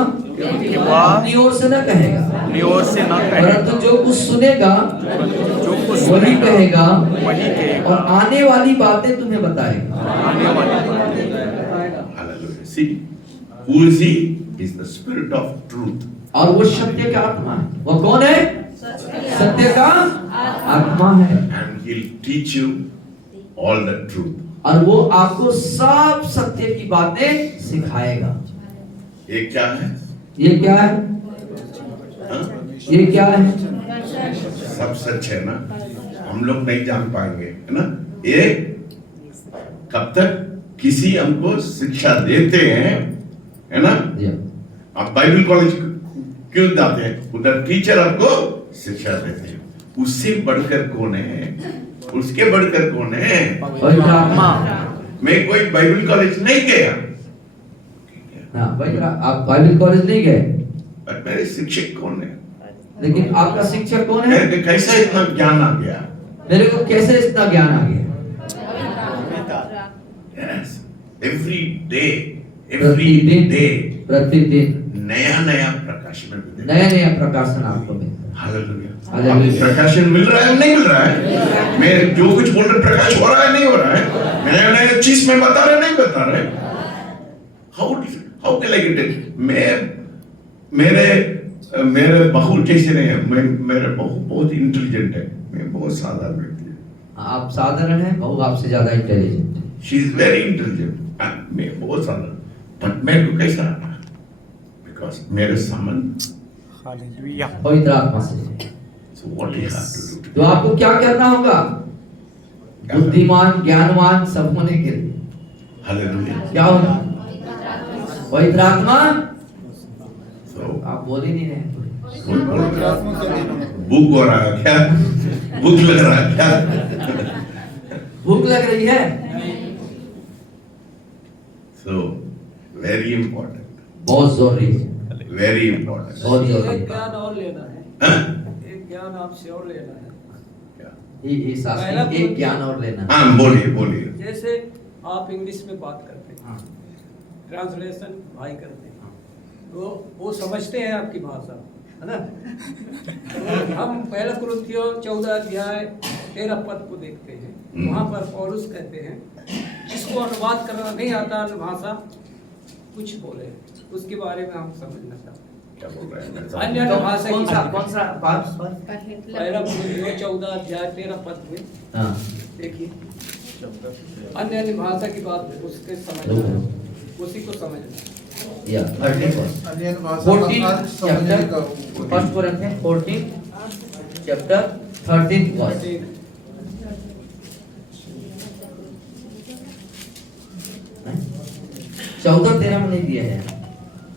अपनी ओर से न कहेगा परंतु जो कुछ सुनेगा वही कहेगा और आने वाली बातें तुम्हें बताएगा। See, who is he? Is the spirit of truth. और वो सत्य का आत्मा है। वो कौन है? सत्य का आत्मा है। And he'll teach you all the truth. और वो आपको सब सत्य की बातें सिखाएगा। ये क्या है? ये क्या है? हाँ? ये क्या है? सब सच है ना? हम लोग नहीं जान पाएंगे, है ना? ये कब तक किसी हमको शिक्षा देते हैं, है ना? आप बाइबल कॉलेज क्यों जाते हैं? उधर टीचर आपको शिक्षा देते हैं। उससे बढ़कर कौन है? उसके बढ़कर कौन है? मैं कोई बाइबल कॉलेज नहीं गया। आप बाइबल कॉलेज नहीं गए, पर मेरे शिक्षक कौन है? लेकिन आपका शिक्षक कौन है? मेरे को कैसे इतना ज्ञान आ गया? मेरे को कैसे इतना ज्ञान आ गया? Yes, every day, प्रतिदिन नया प्रकाशन मिलता है। नया प्रकाशन आपको मिलता है। हालेलुया। प्रकाशन मिल रहा है नहीं मिल रहा है? मैं जो कुछ बोल रहा प्रकाश हो रहा है नहीं हो रहा है? नया चीज में बता रहे नहीं बता रहे? How can I get it? मेरे बहू जैसे नहीं है। मेरे बहू बहुत इंटेलिजेंट है। मैं बहुत साधारण व्यक्ति है। आप साधारण हैं, बहू आपसे ज्यादा इंटेलिजेंट है। She is very intelligent. मैं बहुत साधारण, but मेरे को कैसा? Because मेरे संबंध पवित्र आत्मा से। So what do you have to do? तो आपको क्या करना होगा? बुद्धिमान ज्ञानवान सब होने के लिए Hallelujah. क्या होगा? पवित्र आत्मा। So आप बोल ही नहीं रहे। भूख हो रहा है क्या? भूख लग रहा है क्या? भूख लग रही है। So very important. बहुत जरूरी है। Very important. बहुत जरूरी एक है। ज्ञान और लेना है। हाँ? एक ज्ञान आपसे और लेना है। इस आसमान एक ज्ञान और लेना। हाँ बोलिए। जैसे आप इंग्लिश में बात करते हैं, ट्रांसलेशन भाई करते हैं, तो वो समझते हैं आपकी भाषा, है ना। तो हम पहला कुरिन्थियों 14 अध्याय 13 पद को देखते हैं। वहाँ पर पौलुस कहते हैं, जिसको अनुवाद करना नहीं आता अन्य भाषा कुछ बोले, उसके बारे में हम समझना चाहते हैं। क्या बोल रहे हैं? अन्य भाषा कौन सा की कौन सा बात पहला कुरिन्थियों 14 अध्याय 13 पद में हाँ देखिए, अन्य भाषा की बात उसके समझना, उसी को समझना। या 13 अन्य भाषा 14 का अर्थ समझने का चैप्टर फर्स्ट कोरिन्थियंस 14 चैप्टर 13 वर्स। 14-13 में नहीं दिया है।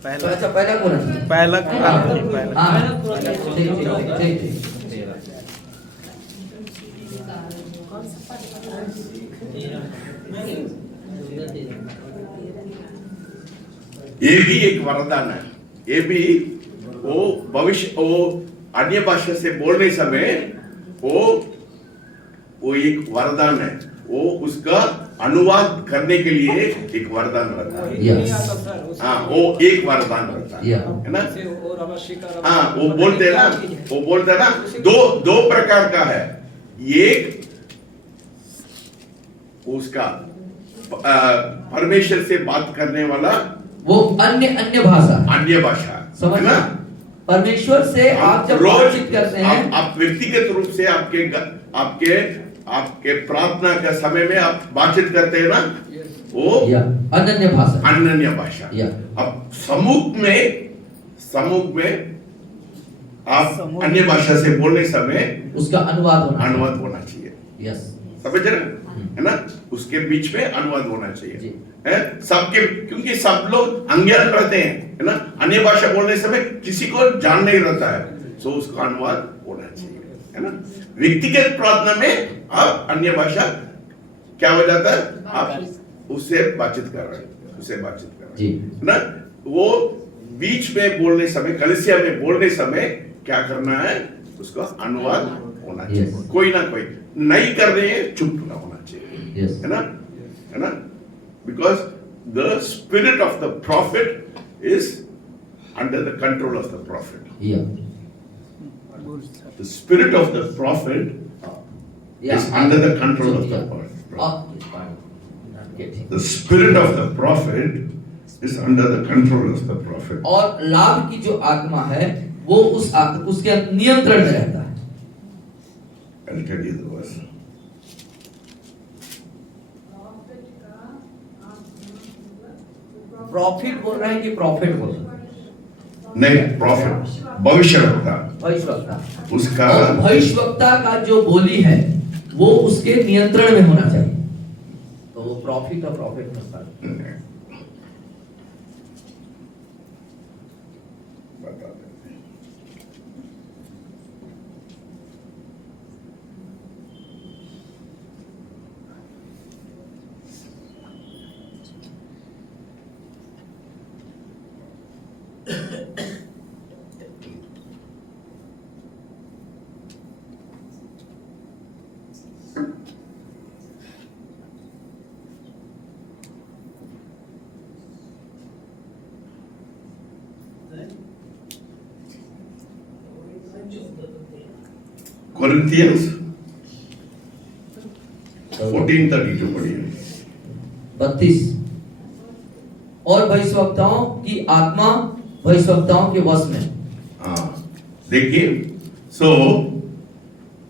तो अच्छा पहला कोरिन्थियंस पहला हाँ ठीक। ये भी एक वरदान है। ये भी वो भविष्य, वो अन्य भाषा से बोलने समय वो एक वरदान है। वो उसका अनुवाद करने के लिए एक वरदान रहता है। Yes. हाँ, वो एक वरदान रहता है, Yeah. है ना। और अवश्य का हाँ, वो बोलते हैं ना, दो प्रकार का है। एक उसका परमेश्वर से बात करने वाला, वो अन्य भाषा अन्य भाषा, समझ है ना। परमेश्वर से आप जब रोज बातचीत करते हैं आप व्यक्तिगत रूप से आपके प्रार्थना के समय में आप बातचीत करते हैं ना, वो या अन्य भाषा अन्य भाषा। या अब समूह में आप अन्य भाषा से बोलने समय उसका अनुवाद होना चाहिए। यस समझ रहे है ना, उसके बीच में अनुवाद होना जी। चाहिए, है सबके, क्योंकि सब लोग अज्ञान रहते हैं, है ना। अन्य भाषा बोलने समय किसी को जान नहीं रहता है, सो उसका अनुवाद होना चाहिए, है ना। व्यक्तिगत प्रार्थना में आप अन्य भाषा क्या हो जाता है, आप उससे बातचीत कर रहे हैं, जी। है ना। वो बीच में बोलने समय, कलीसिया में बोलने समय क्या करना है, उसका अनुवाद होना चाहिए। Yes. कोई ना कोई नहीं कर रहे हैं, चुप ना होना चाहिए, Yes. है ना। Because the spirit of the prophet is under the control of the prophet. या The spirit of the prophet is under the control of the prophet. The spirit of the prophet is under the control of the prophet. और लाभ की जो आत्मा है वो उसके नियंत्रण में रहता है। I'll tell you the verse. Profit बोल रहे हैं कि प्रॉफिट बोल रहे हैं? नहीं, प्रॉफिट भविष्यवक्ता, भविष्यवक्ता। उसका और भविष्यवक्ता का जो बोली है वो उसके नियंत्रण में होना चाहिए, तो वो प्रॉफिट और प्रॉफिट में फर्क। बता देते हैं। Corinthians 14:32 पढ़िए। 32। और भविष्यवक्ताओं की आत्मा भविष्यवक्ताओं के वश में। हाँ, देखिए, सो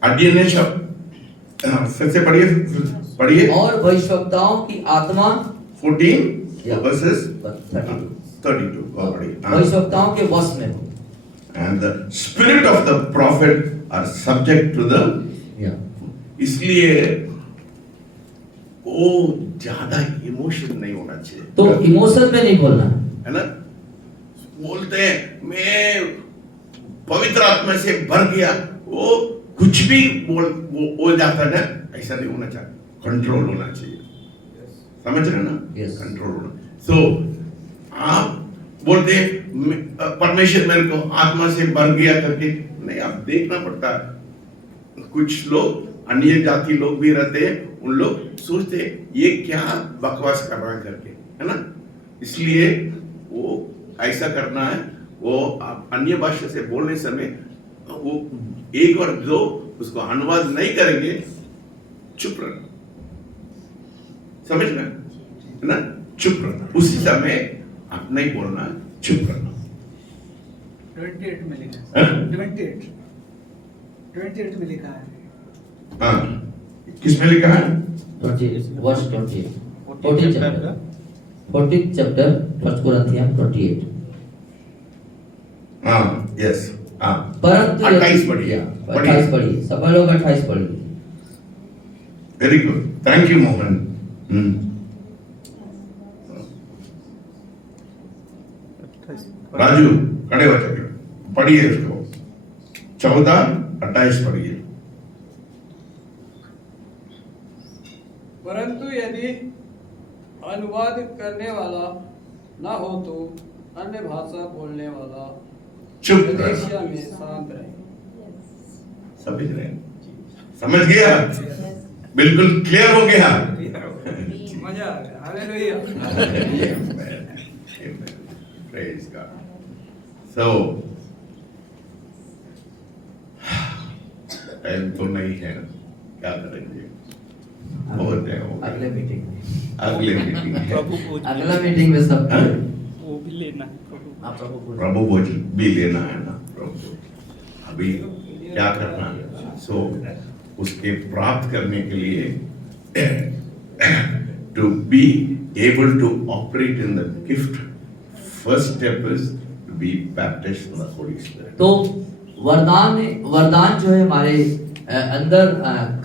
अध्ययन फिर से पढ़िए। और भविष्यवक्ताओं की आत्मा 14 verses 32 32 पढ़िए। भविष्यवक्ताओं के वश में हो। And the spirit of the prophet are subject to the, या इसलिए वो ज्यादा इमोशन नहीं होना चाहिए, तो इमोशन में नहीं बोलना, है ना। बोलते हैं मैं पवित्र आत्मा से भर गया, वो कुछ भी बोल जाता है ना, ऐसा नहीं होना चाहिए, कंट्रोल होना चाहिए, समझ रहे ना। Yes. कंट्रोल होना। सो आप बोलते हैं परमेश्वर मेरे को आत्मा से भर गया करके, नहीं, आप देखना पड़ता है। कुछ लोग अन्य जाति लोग भी रहते हैं, उन लोग सोचते हैं ये क्या बकवास कर रहा है करके, है ना। इसलिए वो ऐसा करना है, वो आप अन्य भाषा से बोलने समय वो एक और दो उसको अनुवाद नहीं करेंगे, चुप रहना, समझ में है ना, चुप रहना, उसी समय आप नहीं बोलना, चुप रहना। 28 में लिखा हाँ? है 28 में लिखा है। हाँ, किसमें लिखा है? 20 chapter 14th chapter 1 Corinthians 28। हाँ, यस, हाँ, परंतु 28 पढ़िए, 28 पढ़िए, सब लोग 28 पढ़िए। Very good, thank you Mohan. Raju खड़े हो जाइए, पढ़िए इसको, 14-28 पढ़िए। परंतु यदि अनुवाद करने वाला ना हो तो अन्य भाषा बोलने वाला चुप कलीसिया रहना, में शांत रहे। समझ रहे हैं? समझ गया? बिल्कुल क्लियर हो गया? मजा आ गया, hallelujah. Praise God. So, time तो नहीं है, क्या करेंगे? बहुत है, हो गया। अगले मीटिंग में, अगले मीटिंग है। प्रभु भोज अगला मीटिंग में सब वो भी लेना है प्रभु। आप प्रभु को प्रभु भोज भी लेना है ना प्रभु, अभी क्या करना है? सो उसके प्राप्त करने के लिए to be able to operate in the gift, first step is to be baptised in the holy spirit. तो वरदान जो है हमारे अंदर